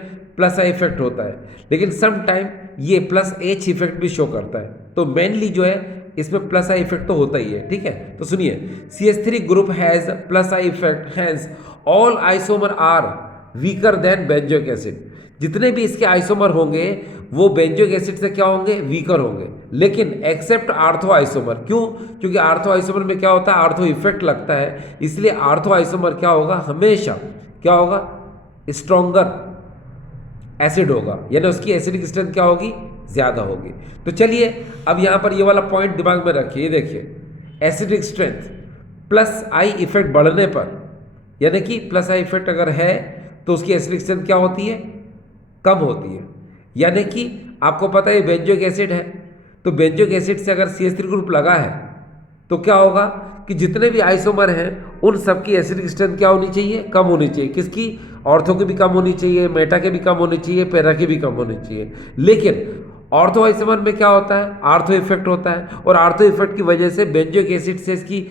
+I इफेक्ट होता है, लेकिन सम टाइम ये +H इफेक्ट भी शो करता है। तो मेनली जो है इसमें +I इफेक्ट तो होता ही है, ठीक है। तो सुनिए, CH3 group has +I effect, hence all isomer are weaker than benzoic acid. जितने भी इसके आइसोमर होंगे वो बेंजोइक एसिड से क्या होंगे, वीकर होंगे। लेकिन एक्सेप्ट आर्थो आइसोमर, क्यों? क्योंकि आर्थो आइसोमर में क्या होता है, आर्थो इफेक्ट लगता है, इसलिए आर्थो आइसोमर क्या होगा, हमेशा क्या होगा, स्ट्रॉन्गर एसिड होगा, यानी उसकी एसिडिक स्ट्रेंथ क्या होगी, ज़्यादा होगी। तो चलिए अब यहाँ पर ये वाला पॉइंट दिमाग में रखिए, देखिए acidic strength plus I effect बढ़ने पर, यानी कि प्लस आई इफेक्ट अगर है तो उसकी एसिडिक स्ट्रेंथ क्या होती है, कम होती है। यानी कि आपको पता है बेंजोइक एसिड है, तो बेंजोइक एसिड से अगर CH3 ग्रुप लगा है तो क्या होगा कि जितने भी आइसोमर हैं उन सबकी एसिडिक स्ट्रेंथ क्या होनी चाहिए, कम होनी चाहिए। किसकी, ऑर्थो की भी कम होनी चाहिए, मेटा के भी कम होनी चाहिए, पैरा की भी कम होनी चाहिए। लेकिन ऑर्थो आइसोमर में क्या होता है, आर्थो इफेक्ट होता है, और आर्थो इफेक्ट की वजह से बेंजोइक एसिड से इसकी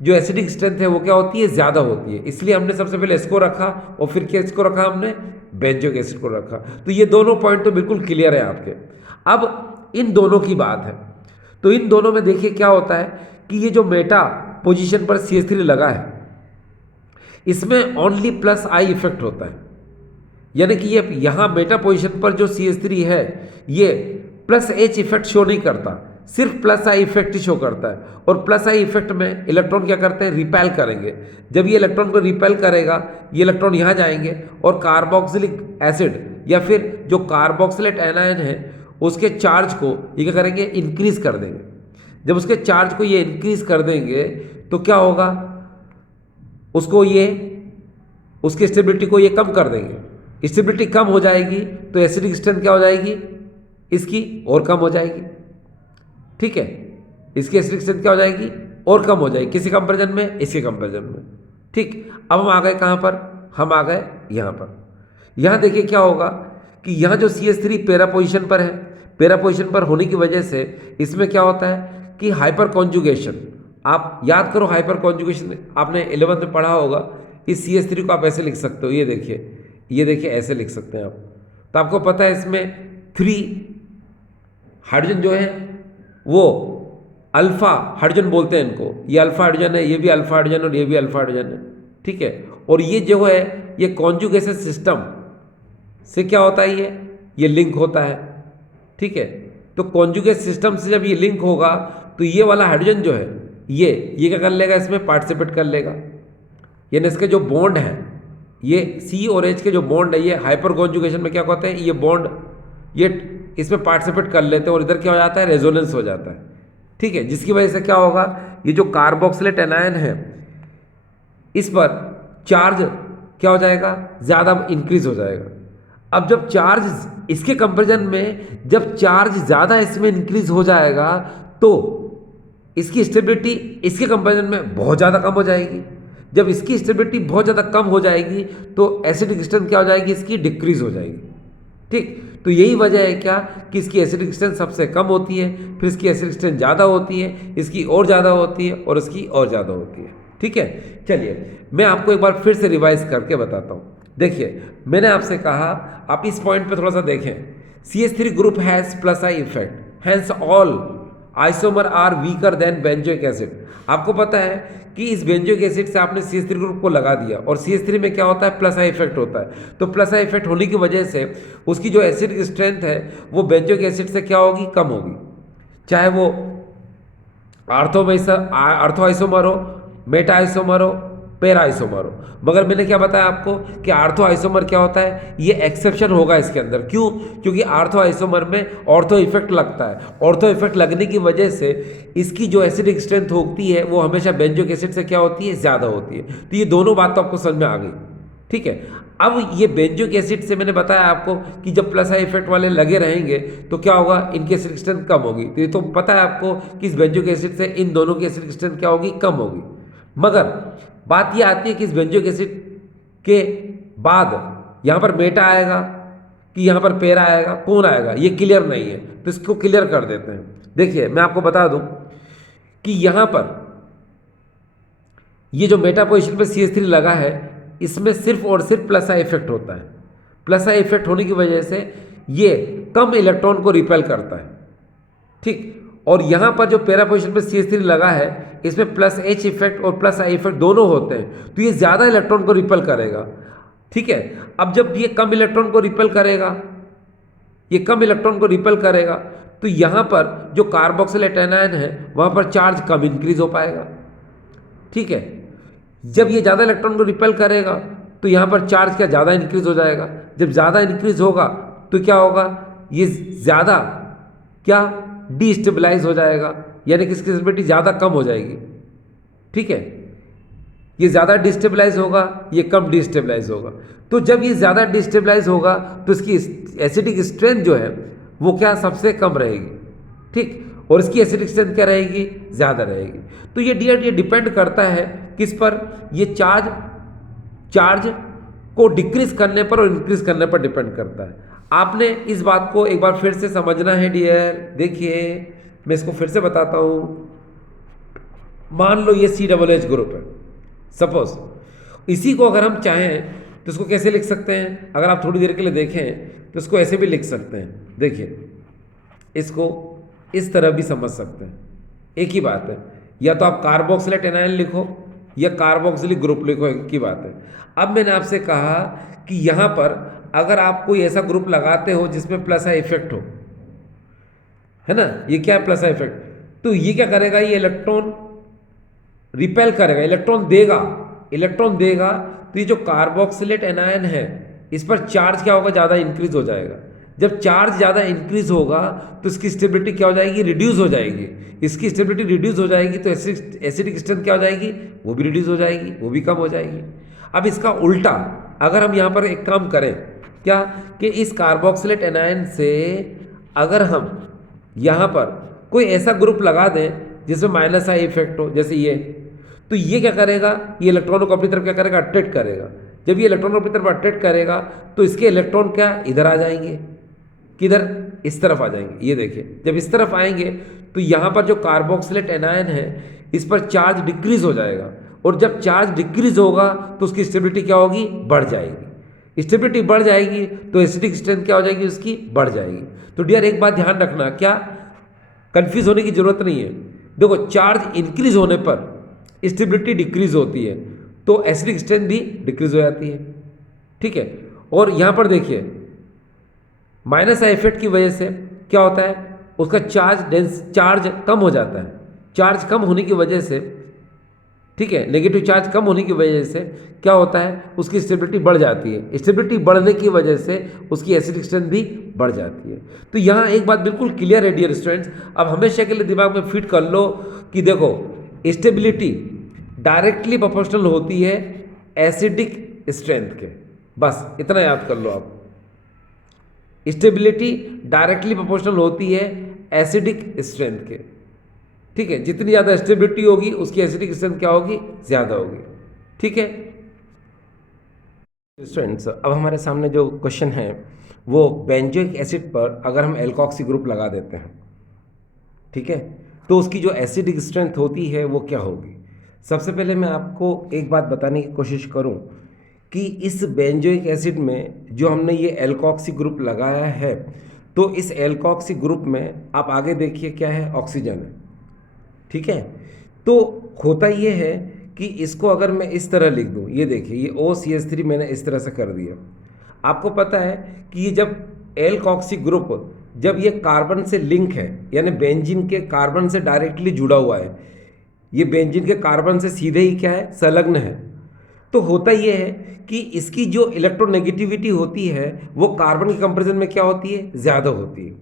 जो एसिडिक स्ट्रेंथ है वो क्या होती है, ज़्यादा होती है। इसलिए हमने सबसे पहले इसको रखा और फिर किसको रखा, हमने बेंजोइक एसिड को रखा। तो ये दोनों पॉइंट तो बिल्कुल क्लियर है आपके। अब इन दोनों की बात है, तो इन दोनों में देखिए क्या होता है कि ये जो मेटा पोजीशन पर CH3 लगा है, इसमें ओनली प्लस आई इफेक्ट होता है। यानी कि ये यहाँ मेटा पोजीशन पर जो CH3 है ये प्लस H इफेक्ट शो नहीं करता, सिर्फ plus I effect he show करता है। और प्लस आई इफेक्ट में इलेक्ट्रॉन क्या करते हैं, रिपेल करेंगे। जब ये इलेक्ट्रॉन को रिपेल करेगा, ये इलेक्ट्रॉन यहाँ जाएंगे और कार्बोक्सिलिक एसिड या फिर जो कार्बोक्सिलेट एनायन है उसके चार्ज को ये क्या करेंगे, इंक्रीज कर देंगे। जब उसके चार्ज को ये इंक्रीज कर देंगे तो क्या होगा, उसको ये उसकी स्टेबिलिटी को ये कम कर देंगे। स्टेबिलिटी कम हो जाएगी तो एसिडिक स्ट्रेंथ क्या हो जाएगी, इसकी और कम हो जाएगी। ठीक है, इसकी एसिडिक स्ट्रेंथ क्या हो जाएगी, और कम हो जाएगी। किसी कंपेरिजन में, इसके कंपेरिजन में। ठीक, अब हम आ गए कहाँ पर, हम आ गए यहाँ पर। यहाँ देखिए क्या होगा कि यहाँ जो CH3 पैरा पोजीशन पर है, पैरा पोजीशन पर होने की वजह से इसमें क्या होता है कि हाइपर कॉन्जुगेशन, आप याद करो हाइपर कॉन्जुगेशन आपने 11th में पढ़ा होगा। इस CH3 को आप ऐसे लिख सकते हो, ये देखिए ऐसे लिख सकते हैं आप। तो आपको पता है इसमें 3 हाइड्रोजन जो है वो अल्फा हाइड्रोजन बोलते हैं इनको। ये अल्फा हाइड्रोजन है, ये भी अल्फा हाइड्रोजन और ये भी अल्फा हाइड्रोजन है। ठीक है, और ये जो है ये कॉन्जुगेशन सिस्टम से क्या होता है, ये लिंक होता है। ठीक है, तो कॉन्जुगेट सिस्टम से जब ये लिंक होगा तो ये वाला हाइड्रोजन जो है ये क्या कर लेगा, इसमें पार्टिसिपेट कर लेगा। यानी इसके जो बॉन्ड है, ये C और H के जो बॉन्ड है, ये हाइपर कॉन्जुगेशन में क्या कहते हैं, ये बॉन्ड ये इसमें पार्टिसिपेट कर लेते हैं और इधर क्या हो जाता है, रेजोनेंस हो जाता है। ठीक है, जिसकी वजह से क्या होगा, ये जो कार्बोक्सिलेट एनायन है इस पर चार्ज क्या हो जाएगा, ज़्यादा इंक्रीज हो जाएगा। अब जब चार्ज इसके कंपेरिजन में जब चार्ज ज़्यादा इसमें इंक्रीज हो जाएगा तो इसकी स्टेबिलिटी इसके कंपेरिजन में बहुत ज़्यादा कम हो जाएगी। जब इसकी स्टेबिलिटी बहुत ज़्यादा कम हो जाएगी तो एसिडिक स्ट्रेंथ क्या हो जाएगी, इसकी डिक्रीज हो जाएगी। ठीक, तो यही वजह है क्या कि इसकी एसिडिक स्ट्रेंथ सबसे कम होती है, फिर इसकी एसिडिक स्ट्रेंथ ज़्यादा होती है, इसकी और ज़्यादा होती है और इसकी और ज़्यादा होती है। ठीक है, चलिए मैं आपको एक बार फिर से रिवाइज करके बताता हूँ। देखिए मैंने आपसे कहा, आप इस पॉइंट पे थोड़ा सा देखें, CH3 group has plus I effect, hence all isomer are weaker than benzoic acid. आपको पता है कि इस बेंजोइक एसिड से आपने CH3 ग्रुप को लगा दिया और CH3 में क्या होता है, प्लस आई इफेक्ट होता है। तो प्लस आई इफेक्ट होने की वजह से उसकी जो एसिडिक स्ट्रेंथ है वो बेंजोइक एसिड से क्या होगी, कम होगी। चाहे वो आर्थो आइसोमर हो, मेटा आइसोमर हो, पैरा आइसोमर हो। मगर मैंने क्या बताया आपको कि आर्थो आइसोमर क्या होता है, ये एक्सेप्शन होगा इसके अंदर। क्यों? क्योंकि आर्थो आइसोमर में ऑर्थो इफेक्ट लगता है। ऑर्थो इफेक्ट लगने की वजह से इसकी जो एसिडिक स्ट्रेंथ होती है वो हमेशा बेंजोइक एसिड से क्या होती है, ज़्यादा होती है। तो ये दोनों बात तो आपको समझ में आ गई। ठीक है, अब ये बेंजोइक एसिड से मैंने बताया आपको कि जब प्लस आई इफेक्ट वाले लगे रहेंगे तो क्या होगा, इनकी एसिडिक स्ट्रेंथ कम होगी। तो ये तो पता है आपको कि इस बेंजोइक एसिड से इन दोनों की एसिडिक स्ट्रेंथ क्या होगी, कम होगी। मगर बात यह आती है कि इस बेंजोइक एसिड के बाद यहाँ पर मेटा आएगा कि यहाँ पर पैरा आएगा, कौन आएगा, ये क्लियर नहीं है। तो इसको क्लियर कर देते हैं। देखिए मैं आपको बता दूं कि यहाँ पर ये जो मेटा पोजिशन पे CH3 लगा है इसमें सिर्फ और सिर्फ प्लस आई इफेक्ट होता है। प्लस आई इफेक्ट होने की वजह से ये कम इलेक्ट्रॉन को रिपेल करता है। ठीक, और यहाँ पर जो पैरा पोजिशन पे CH3 लगा है इसमें प्लस H इफेक्ट और प्लस आई इफेक्ट दोनों होते हैं, तो ये ज़्यादा इलेक्ट्रॉन को रिपेल करेगा। ठीक है, अब जब ये कम इलेक्ट्रॉन को रिपेल करेगा ये कम इलेक्ट्रॉन को रिपेल करेगा, तो यहाँ पर जो कार्बोक्सिलेट एनायन है वहाँ पर चार्ज कम इंक्रीज हो पाएगा। ठीक है, जब ये ज़्यादा इलेक्ट्रॉन को रिपेल करेगा तो यहाँ पर चार्ज क्या ज़्यादा इंक्रीज हो जाएगा। जब ज़्यादा इंक्रीज होगा तो क्या होगा, ये ज़्यादा क्या डीस्टेबलाइज हो जाएगा, यानी कि इसकी स्टेबिलिटी ज़्यादा कम हो जाएगी। ठीक है, ये ज़्यादा डिस्टेबलाइज होगा, ये कम डिस्टेबलाइज होगा। तो जब ये ज़्यादा डिस्टेबलाइज होगा तो इसकी एसिडिक स्ट्रेंथ जो है वो क्या सबसे कम रहेगी। ठीक, और इसकी एसिडिक स्ट्रेंथ क्या रहेगी, ज़्यादा रहेगी। तो ये डियर ये डिपेंड करता है किस पर, ये चार्ज को डिक्रीज करने पर और इंक्रीज करने पर डिपेंड करता है। आपने इस बात को एक बार फिर से समझना है डियर। देखिए मैं इसको फिर से बताता हूँ। मान लो ये COOH ग्रुप है सपोज, इसी को अगर हम चाहें तो इसको कैसे लिख सकते हैं, अगर आप थोड़ी देर के लिए देखें तो इसको ऐसे भी लिख सकते हैं। देखिए इसको इस तरह भी समझ सकते हैं, एक ही बात है। या तो आप कार्बोक्सिलेट एनायन लिखो या कार्बोक्सिलिक ग्रुप लिखो, एक ही बात है। अब मैंने आपसे कहा कि यहाँ पर अगर आप कोई ऐसा ग्रुप लगाते हो जिसमें प्लस आई इफेक्ट हो, है ना, ये क्या है प्लस आई इफेक्ट, तो ये क्या करेगा, ये इलेक्ट्रॉन रिपेल करेगा, इलेक्ट्रॉन देगा। तो ये जो कार्बोक्सिलेट एनायन है इस पर चार्ज क्या होगा, ज़्यादा इंक्रीज हो जाएगा। जब चार्ज ज़्यादा इंक्रीज होगा तो इसकी स्टेबिलिटी क्या हो जाएगी, रिड्यूस हो जाएगी। इसकी स्टेबिलिटी रिड्यूस हो जाएगी तो एसिडिक स्ट्रेंथ क्या हो जाएगी, वो भी रिड्यूस हो जाएगी, वो भी कम हो जाएगी। अब इसका उल्टा अगर हम यहाँ पर एक काम करें क्या, कि इस कार्बोक्सिलेट एनायन से अगर हम यहाँ पर कोई ऐसा ग्रुप लगा दें जिसमें माइनस आई इफेक्ट हो, जैसे ये, तो ये क्या करेगा, ये इलेक्ट्रॉनों को अपनी तरफ क्या करेगा, अट्रैक्ट करेगा। जब ये इलेक्ट्रॉन अपनी तरफ अट्रैक्ट करेगा तो इसके इलेक्ट्रॉन क्या इधर आ जाएंगे, किधर, इस तरफ आ जाएंगे। ये देखिए जब इस तरफ आएंगे तो यहाँ पर जो कार्बोक्सिलेट एनायन है इस पर चार्ज डिक्रीज हो जाएगा, और जब चार्ज डिक्रीज होगा तो उसकी स्टेबिलिटी क्या होगी, बढ़ जाएगी। स्टेबिलिटी बढ़ जाएगी तो एसिडिक स्ट्रेंथ क्या हो जाएगी, उसकी बढ़ जाएगी। तो डियर एक बात ध्यान रखना, क्या कंफ्यूज होने की जरूरत नहीं है। देखो चार्ज इंक्रीज होने पर स्टेबिलिटी डिक्रीज होती है तो एसिडिक स्ट्रेंथ भी डिक्रीज हो जाती है। ठीक है, और यहाँ पर देखिए माइनस आई इफेक्ट की वजह से क्या होता है, उसका चार्ज कम हो जाता है। चार्ज कम होने की वजह से, ठीक है, नेगेटिव चार्ज कम होने की वजह से क्या होता है, उसकी स्टेबिलिटी बढ़ जाती है। स्टेबिलिटी बढ़ने की वजह से उसकी एसिडिक स्ट्रेंथ भी बढ़ जाती है। तो यहाँ एक बात बिल्कुल क्लियर है डियर स्टूडेंट्स, अब हमेशा के लिए दिमाग में फिट कर लो कि देखो स्टेबिलिटी डायरेक्टली प्रोपोर्शनल होती है एसिडिक स्ट्रेंथ के, बस इतना याद कर लो आप। स्टेबिलिटी डायरेक्टली प्रोपोर्शनल होती है एसिडिक स्ट्रेंथ के। ठीक है, जितनी ज़्यादा स्टेबिलिटी होगी उसकी एसिडिक स्ट्रेंथ क्या होगी, ज़्यादा होगी। ठीक है स्टूडेंट्स, अब हमारे सामने जो क्वेश्चन है वो बेंजोइक एसिड पर अगर हम एल्कोक्सी ग्रुप लगा देते हैं, ठीक है, तो उसकी जो एसिडिक स्ट्रेंथ होती है वो क्या होगी। सबसे पहले मैं आपको एक बात बताने की कोशिश करूं कि इस बेंजोइक एसिड में जो हमने ये एल्कोक्सी ग्रुप लगाया है, तो इस एल्कोक्सी ग्रुप में आप आगे देखिए क्या है, ऑक्सीजन है। ठीक है, तो होता ये है कि इसको अगर मैं इस तरह लिख दूं, ये देखिए ये OCH3 मैंने इस तरह से कर दिया। आपको पता है कि ये जब एल्कोक्सी ग्रुप जब ये कार्बन से लिंक है, यानी बेंजीन के कार्बन से डायरेक्टली जुड़ा हुआ है, ये बेंजीन के कार्बन से सीधे ही क्या है, संलग्न है, तो होता ये है कि इसकी जो इलेक्ट्रोनेगेटिविटी होती है वो कार्बन के कंपैरिजन में क्या होती है, ज़्यादा होती है।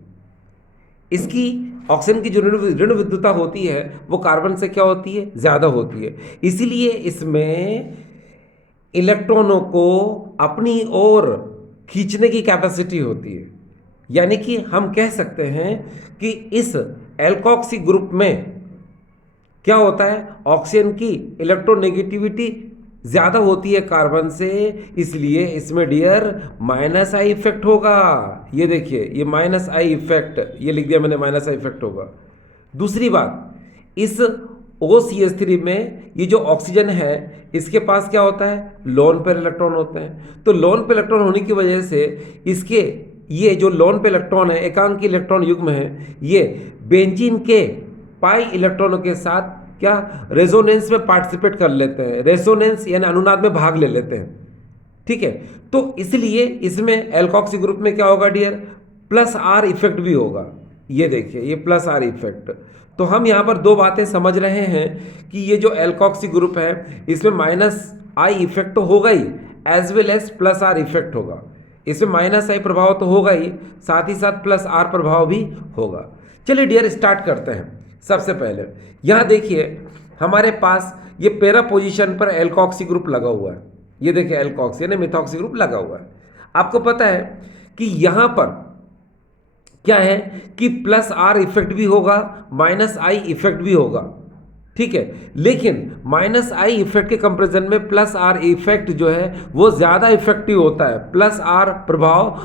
इसकी ऑक्सीजन की जो ऋण विद्युता होती है वो कार्बन से क्या होती है, ज़्यादा होती है। इसीलिए इसमें इलेक्ट्रॉनों को अपनी ओर खींचने की कैपेसिटी होती है। यानी कि हम कह सकते हैं कि इस एल्कोक्सी ग्रुप में क्या होता है, ऑक्सीजन की इलेक्ट्रोनेगेटिविटी ज़्यादा होती है कार्बन से, इसलिए इसमें डियर माइनस आई इफेक्ट होगा। ये देखिए ये माइनस आई इफेक्ट, ये लिख दिया मैंने, माइनस आई इफेक्ट होगा। दूसरी बात, इस OCH3 में ये जो ऑक्सीजन है इसके पास क्या होता है, लोन पेयर इलेक्ट्रॉन होते हैं। तो लोन पेयर इलेक्ट्रॉन होने की वजह से इसके ये जो लोन पेयर इलेक्ट्रॉन है, एकांकी इलेक्ट्रॉन युग्म है, ये बेंजीन के पाई इलेक्ट्रॉनों के साथ क्या रेजोनेंस में पार्टिसिपेट कर लेते हैं, रेजोनेंस यानी अनुनाद में भाग ले लेते हैं। ठीक है, तो इसलिए इसमें एल्कोक्सी ग्रुप में क्या होगा डियर, प्लस आर इफेक्ट भी होगा। ये देखिए, ये प्लस आर इफेक्ट। तो हम यहाँ पर दो बातें समझ रहे हैं कि ये जो एल्कोक्सी ग्रुप है इसमें माइनस आई इफेक्ट तो होगा ही, as well as plus R effect होगा। इसमें माइनस आई प्रभाव तो होगा ही, साथ ही साथ प्लस आर प्रभाव भी होगा। चलिए डियर, स्टार्ट करते हैं। सबसे पहले यहाँ देखिए, हमारे पास ये पैरा पोजीशन पर एल्कोक्सी ग्रुप लगा हुआ है। ये देखिए, एल्कोक्सी यानी मिथॉक्सी ग्रुप लगा हुआ है। आपको पता है कि यहाँ पर क्या है कि प्लस आर इफेक्ट भी होगा, माइनस आई इफेक्ट भी होगा। ठीक है, लेकिन माइनस आई इफेक्ट के कंपैरिजन में प्लस आर इफेक्ट जो है वो ज़्यादा इफेक्टिव होता है, प्लस आर प्रभाव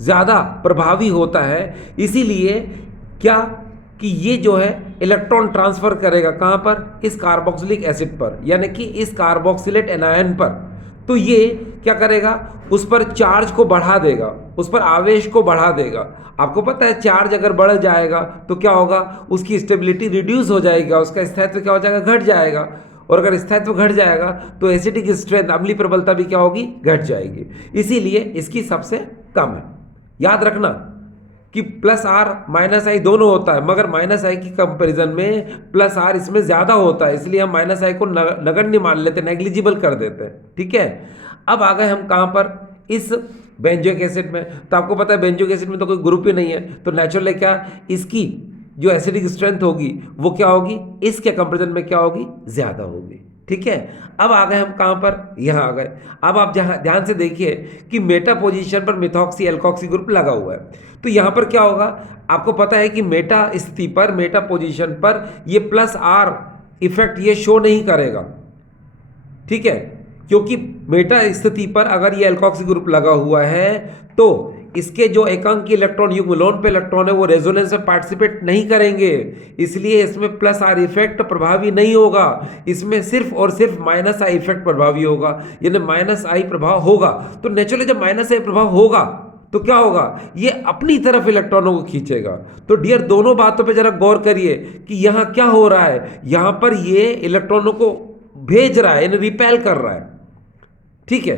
ज़्यादा प्रभावी होता है। इसीलिए क्या कि ये जो है इलेक्ट्रॉन ट्रांसफर करेगा कहाँ पर, इस कार्बोक्सिलिक एसिड पर, यानी कि इस कार्बोक्सिलेट एनायन पर। तो ये क्या करेगा, उस पर चार्ज को बढ़ा देगा, उस पर आवेश को बढ़ा देगा। आपको पता है चार्ज अगर बढ़ जाएगा तो क्या होगा, उसकी स्टेबिलिटी रिड्यूस हो जाएगा, उसका स्थायित्व क्या हो जाएगा, घट जाएगा। और अगर स्थायित्व घट जाएगा तो एसिडिक स्ट्रेंथ, अम्लीय प्रबलता भी क्या होगी, घट जाएगी। इसीलिए इसकी सबसे कम है। याद रखना कि प्लस आर माइनस आई दोनों होता है, मगर माइनस आई की कंपैरिजन में प्लस आर इसमें ज़्यादा होता है, इसलिए हम माइनस आई को नगण्य मान लेते हैं, नेग्लिजिबल कर देते हैं। ठीक है, अब आ गए हम कहाँ पर, इस बेंजोइक एसिड में। तो आपको पता है बेंजोइक एसिड में तो कोई ग्रुप ही नहीं है, तो नेचुरली क्या इसकी जो एसिडिक स्ट्रेंथ होगी वो क्या होगी, इसके कंपैरिजन में क्या होगी, ज़्यादा होगी। ठीक है, अब आ गए हम कहाँ पर, यहाँ आ गए। अब आप जहाँ ध्यान से देखिए कि मेटा पोजीशन पर मिथॉक्सी एल्कोक्सी ग्रुप लगा हुआ है। तो यहाँ पर क्या होगा, आपको पता है कि मेटा स्थिति पर, मेटा पोजीशन पर ये प्लस आर इफेक्ट ये शो नहीं करेगा। ठीक है, क्योंकि मेटा स्थिति पर अगर ये एल्कोक्सी ग्रुप लगा हुआ है तो इसके जो एकांकी इलेक्ट्रॉन युग्म लोन पे इलेक्ट्रॉन है वो रेजोनेंस में पार्टिसिपेट नहीं करेंगे, इसलिए इसमें प्लस आर इफेक्ट प्रभावी नहीं होगा। इसमें सिर्फ और सिर्फ माइनस आई इफेक्ट प्रभावी होगा, यानी माइनस आई प्रभाव होगा। तो नेचुरली जब माइनस आई प्रभाव होगा तो क्या होगा, ये अपनी तरफ इलेक्ट्रॉनों को खींचेगा। तो डियर, दोनों बातों पे जरा गौर करिए कि यहाँ क्या हो रहा है, यहाँ पर ये इलेक्ट्रॉनों को भेज रहा है, यानी रिपेल कर रहा है। ठीक है,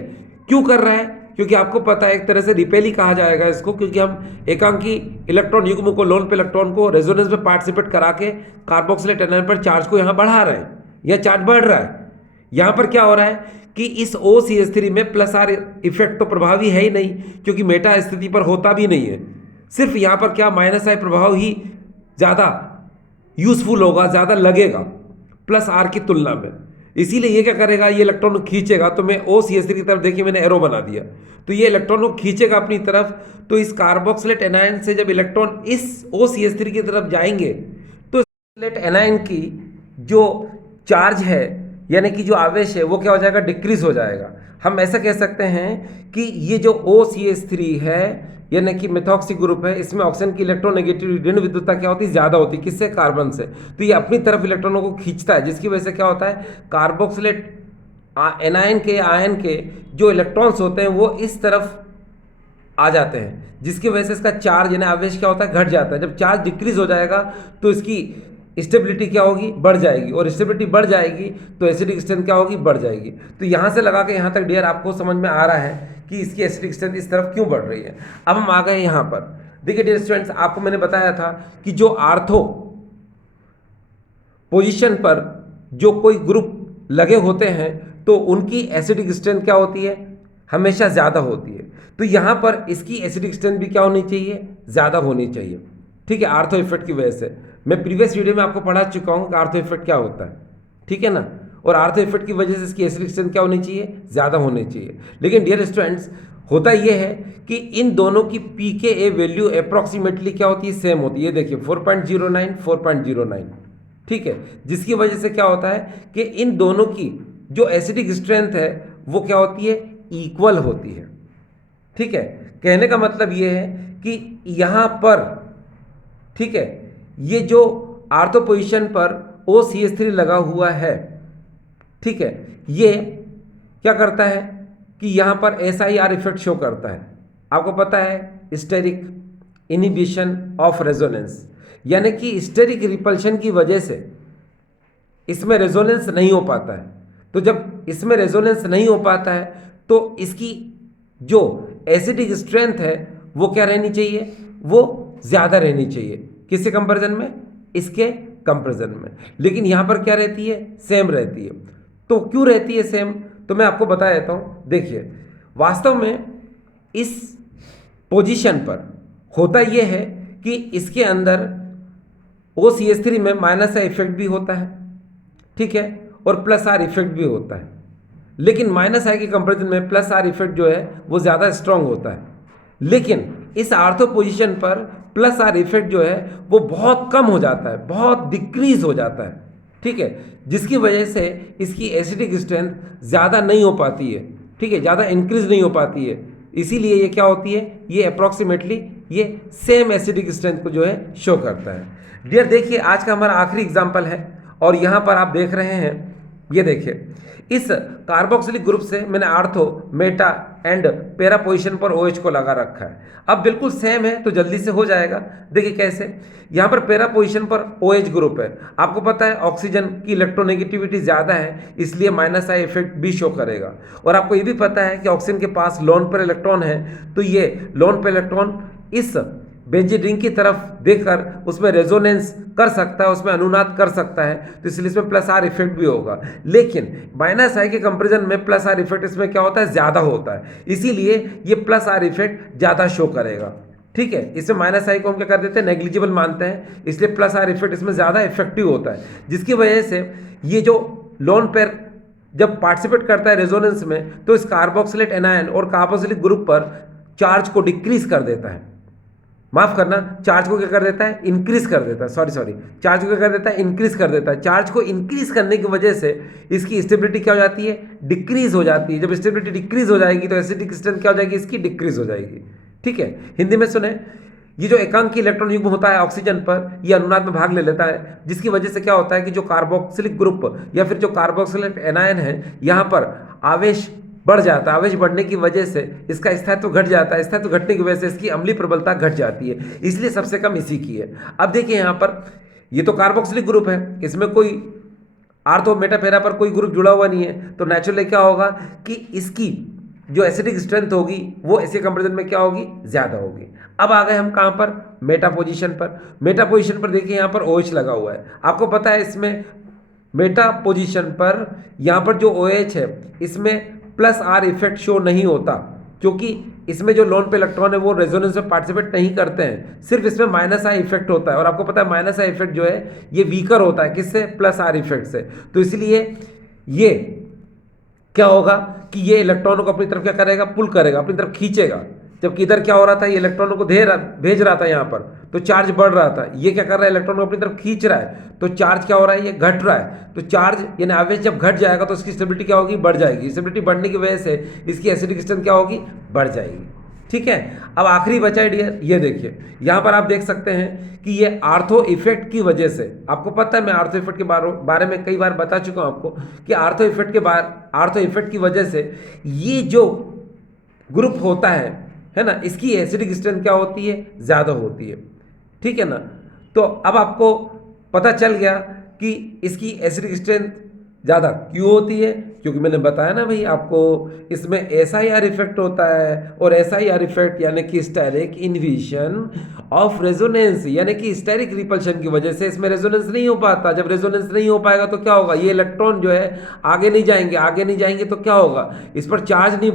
क्यों कर रहा है, क्योंकि आपको पता है एक तरह से रिपेल ही कहा जाएगा इसको, क्योंकि हम एकांकी इलेक्ट्रॉन युग्म को, लोन पे इलेक्ट्रॉन को रेजोनेंस में पार्टिसिपेट करा के कार्बोक्सिलेट एनायन पर चार्ज को यहाँ बढ़ा रहे हैं, यह चार्ज बढ़ रहा है। यहाँ पर क्या हो रहा है कि इस OCH3 में प्लस आर इफेक्ट तो प्रभावी है ही नहीं, क्योंकि मेटा स्थिति पर होता भी नहीं है। सिर्फ यहाँ पर क्या माइनस आई प्रभाव ही ज़्यादा यूजफुल होगा, ज़्यादा लगेगा प्लस आर की तुलना में। इसीलिए ये क्या करेगा, ये इलेक्ट्रॉन को खींचेगा। तो मैं OCH3 की तरफ देखिए, मैंने एरो बना दिया, तो ये इलेक्ट्रॉन को खींचेगा अपनी तरफ। तो इस कार्बोक्सिलेट एनायन से जब इलेक्ट्रॉन इस OCH3 की तरफ जाएंगे तो कार्बोक्सिलेट एनायन की जो चार्ज है, यानी कि जो आवेश है, वो क्या हो जाएगा, डिक्रीज हो जाएगा। हम ऐसा कह सकते हैं कि ये जो OCH3 है, यानी कि मिथॉक्सी ग्रुप है, इसमें ऑक्सीजन की इलेक्ट्रोनेगेटिव ऋण विद्युतता क्या होती है, ज़्यादा होती है। किससे, कार्बन से। तो ये अपनी तरफ इलेक्ट्रॉनों को खींचता है, जिसकी वजह से क्या होता है, कार्बोक्सिलेट एनायन के, आयन के जो इलेक्ट्रॉन्स होते हैं वो इस तरफ आ जाते हैं, जिसकी वजह से इसका चार्ज यानी आवेश क्या होता है, घट जाता है। जब चार्ज डिक्रीज हो जाएगा तो इसकी स्टेबिलिटी क्या होगी, बढ़ जाएगी, और स्टेबिलिटी बढ़ जाएगी तो एसिडिक स्ट्रेंथ क्या होगी, बढ़ जाएगी। तो यहाँ से लगा के यहाँ तक डियर आपको समझ में आ रहा है कि इसकी एसिडिक स्ट्रेंथ इस तरफ क्यों बढ़ रही है। अब हम आ गए यहाँ पर। देखिए डियर स्टूडेंट्स, आपको मैंने बताया था कि जो आर्थो पोजीशन पर जो कोई ग्रुप लगे होते हैं तो उनकी एसिडिक स्ट्रेंथ क्या होती है, हमेशा ज़्यादा होती है। तो यहाँ पर इसकी एसिडिक स्ट्रेंथ भी क्या होनी चाहिए, ज़्यादा होनी चाहिए। ठीक है, आर्थो इफेक्ट की वजह से। मैं प्रीवियस वीडियो में आपको पढ़ा चुका हूँ कि आर्थो इफेक्ट क्या होता है। ठीक है ना, और आर्थो इफेक्ट की वजह से इसकी एसिडिक स्ट्रेंथ क्या होनी चाहिए, ज़्यादा होनी चाहिए। लेकिन डियर स्टूडेंट्स, होता यह है कि इन दोनों की pKa वैल्यू अप्रॉक्सीमेटली क्या होती है, सेम होती है। देखिए 4.09 4.09। ठीक है, जिसकी वजह से क्या होता है कि इन दोनों की जो एसिडिक स्ट्रेंथ है वो क्या होती है, इक्वल होती है। ठीक है, कहने का मतलब ये है कि यहाँ पर, ठीक है, ये जो आर्थो पोजीशन पर OCH3 लगा हुआ है, ठीक है, ये क्या करता है कि यहाँ पर SIR इफेक्ट शो करता है। आपको पता है स्टेरिक इनहिबिशन ऑफ रेजोनेंस, यानी कि स्टेरिक रिपल्शन की वजह से इसमें रेजोनेंस नहीं हो पाता है। तो जब इसमें रेजोनेंस नहीं हो पाता है तो इसकी जो एसिडिक स्ट्रेंथ है वो क्या रहनी चाहिए, वो ज़्यादा रहनी चाहिए। किसके कंपैरिजन में? इसके कंपैरिजन में। लेकिन यहाँ पर क्या रहती है? सेम रहती है। तो क्यों रहती है सेम? तो मैं आपको बता देता हूँ। देखिए, वास्तव में इस पोजीशन पर होता यह है कि इसके अंदर OCH3 में माइनस आर इफेक्ट भी होता है, ठीक है, और प्लस आर इफेक्ट भी होता है। लेकिन माइनस आई के कंपेरिजन में प्लस आर इफेक्ट जो है वो ज़्यादा स्ट्रांग होता है। लेकिन इस आर्थो पोजीशन पर प्लस आर इफेक्ट जो है वो बहुत कम हो जाता है, बहुत डिक्रीज हो जाता है, ठीक है, जिसकी वजह से इसकी एसिडिक स्ट्रेंथ ज़्यादा नहीं हो पाती है, ठीक है, ज़्यादा इंक्रीज नहीं हो पाती है। इसीलिए ये क्या होती है? ये अप्रॉक्सीमेटली ये सेम एसिडिक स्ट्रेंथ को जो है शो करता है। डियर, देखिए आज का हमारा आखिरी एग्जाम्पल है और यहाँ पर आप देख रहे हैं, ये देखिए इस कार्बोक्सिलिक ग्रुप से मैंने ortho, Meta and para position पर OH को लगा रखा है। अब बिल्कुल सेम है तो जल्दी से हो जाएगा। देखिए कैसे, यहाँ पर पैरा पोजीशन पर OH ग्रुप है। आपको पता है ऑक्सीजन की इलेक्ट्रोनेगेटिविटी ज़्यादा है, इसलिए माइनस आई इफेक्ट भी शो करेगा। और आपको ये भी पता है कि ऑक्सीजन के पास लोन पेयर इलेक्ट्रॉन है, तो ये लोन पेयर इलेक्ट्रॉन इस बेंजीन रिंग की तरफ देखकर उसमें रेजोनेंस कर सकता है, उसमें अनुनाद कर सकता है, तो इसलिए इसमें प्लस आर इफेक्ट भी होगा। लेकिन माइनस आई के कंपैरिजन में प्लस आर इफेक्ट इसमें क्या होता है? ज़्यादा होता है, इसीलिए ये प्लस आर इफेक्ट ज़्यादा शो करेगा, ठीक है। इसमें माइनस आई को हम क्या कर देते हैं? नेग्लिजिबल मानते हैं, इसलिए प्लस आर इफेक्ट इसमें ज़्यादा इफेक्टिव होता है, जिसकी वजह से ये जो लोन पेयर जब पार्टिसिपेट करता है रेजोनेंस में, तो इस कार्बोक्सिलेट एनायन और कार्बोक्सिलिक ग्रुप पर चार्ज को डिक्रीज कर देता है, माफ करना, चार्ज को क्या कर देता है? इंक्रीज कर देता है, सॉरी, चार्ज को क्या कर देता है? इंक्रीज कर देता है। चार्ज को इंक्रीज करने की वजह से इसकी स्टेबिलिटी क्या हो जाती है? डिक्रीज हो जाती है। जब स्टेबिलिटी डिक्रीज हो जाएगी तो एसिडिक स्ट्रेंथ क्या हो जाएगी? इसकी डिक्रीज हो जाएगी, ठीक है। हिंदी में सुने, ये जो एकांकी इलेक्ट्रॉन युग्म होता है ऑक्सीजन पर, ये अनुनाद में भाग ले लेता है, जिसकी वजह से क्या होता है कि जो कार्बोक्सिलिक ग्रुप या फिर जो कार्बोक्सिलेट एनायन है, यहाँ पर आवेश बढ़ जाता है। आवेश बढ़ने की वजह से इसका स्थायित्व घट जाता है, स्थायित्व घटने की वजह से इसकी अम्लीय प्रबलता घट जाती है, इसलिए सबसे कम इसी की है। अब देखिए यहाँ पर ये तो कार्बोक्सिलिक ग्रुप है, इसमें कोई आर्थो मेटा पैरा पर कोई ग्रुप जुड़ा हुआ नहीं है, तो नेचुरली क्या होगा कि इसकी जो एसिडिक स्ट्रेंथ होगी वो ऐसे कंपैरिजन में क्या होगी? ज़्यादा होगी। अब आ गए हम कहाँ पर? मेटा पोजीशन पर। मेटा पोजीशन पर देखिए यहाँ पर OH लगा हुआ है। आपको पता है इसमें मेटा पोजीशन पर यहाँ पर जो OH है इसमें प्लस आर इफेक्ट शो नहीं होता, क्योंकि इसमें जो लोन पे इलेक्ट्रॉन है वो रेजोनेंस में पार्टिसिपेट नहीं करते हैं, सिर्फ इसमें माइनस आई इफेक्ट होता है। और आपको पता है माइनस आई इफेक्ट जो है ये वीकर होता है, किससे? प्लस आर इफेक्ट से। तो इसलिए ये क्या होगा कि ये इलेक्ट्रॉनों को अपनी तरफ क्या करेगा? पुल करेगा, अपनी तरफ खींचेगा। जबकि इधर क्या हो रहा था? ये इलेक्ट्रॉनों को भेज रहा था यहाँ पर, तो चार्ज बढ़ रहा था। ये क्या कर रहा है? इलेक्ट्रॉन को अपनी तरफ खींच रहा है, तो चार्ज क्या हो रहा है? ये घट रहा है। तो चार्ज यानी आवेश जब घट जाएगा तो इसकी स्टेबिलिटी क्या होगी? बढ़ जाएगी। स्टेबिलिटी बढ़ने की वजह से इसकी एसिडिक स्ट्रेंथ क्या होगी? बढ़ जाएगी, ठीक है। अब आखिरी बचा है डियर, ये देखिए यहाँ पर आप देख सकते हैं कि ये आर्थो इफेक्ट की वजह से, आपको पता है मैं आर्थो इफेक्ट के बारे में कई बार बता चुका हूँ आपको कि आर्थो इफेक्ट की वजह से ये जो ग्रुप होता है ना, इसकी एसिडिक स्ट्रेंथ क्या होती है? ज़्यादा होती है, ठीक है ना। तो अब आपको पता चल गया कि इसकी एसिडिक स्ट्रेंथ ज़्यादा क्यों होती है, क्योंकि मैंने बताया ना भाई आपको, इसमें SIR इफेक्ट होता है, और SIR इफेक्ट यानी कि स्टेरिक इन्विशन ऑफ रेजोनेंस, यानी कि स्टेरिक रिपल्शन की वजह से इसमें रेजोनेंस नहीं हो पाता। जब रेजोनेंस नहीं हो पाएगा तो क्या होगा? ये इलेक्ट्रॉन जो है आगे नहीं जाएंगे तो क्या होगा? इस पर चार्ज नहीं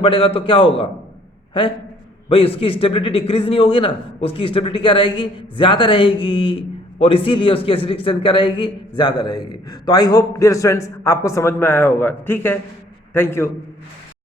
बढ़ेगा तो क्या होगा? है भाई, उसकी स्टेबिलिटी डिक्रीज नहीं होगी ना, उसकी स्टेबिलिटी क्या रहेगी? ज़्यादा रहेगी, और इसीलिए उसकी एसिडिक स्ट्रेंथ क्या रहेगी? ज़्यादा रहेगी। तो आई होप डियर स्टूडेंट्स आपको समझ में आया होगा, ठीक है। Thank you.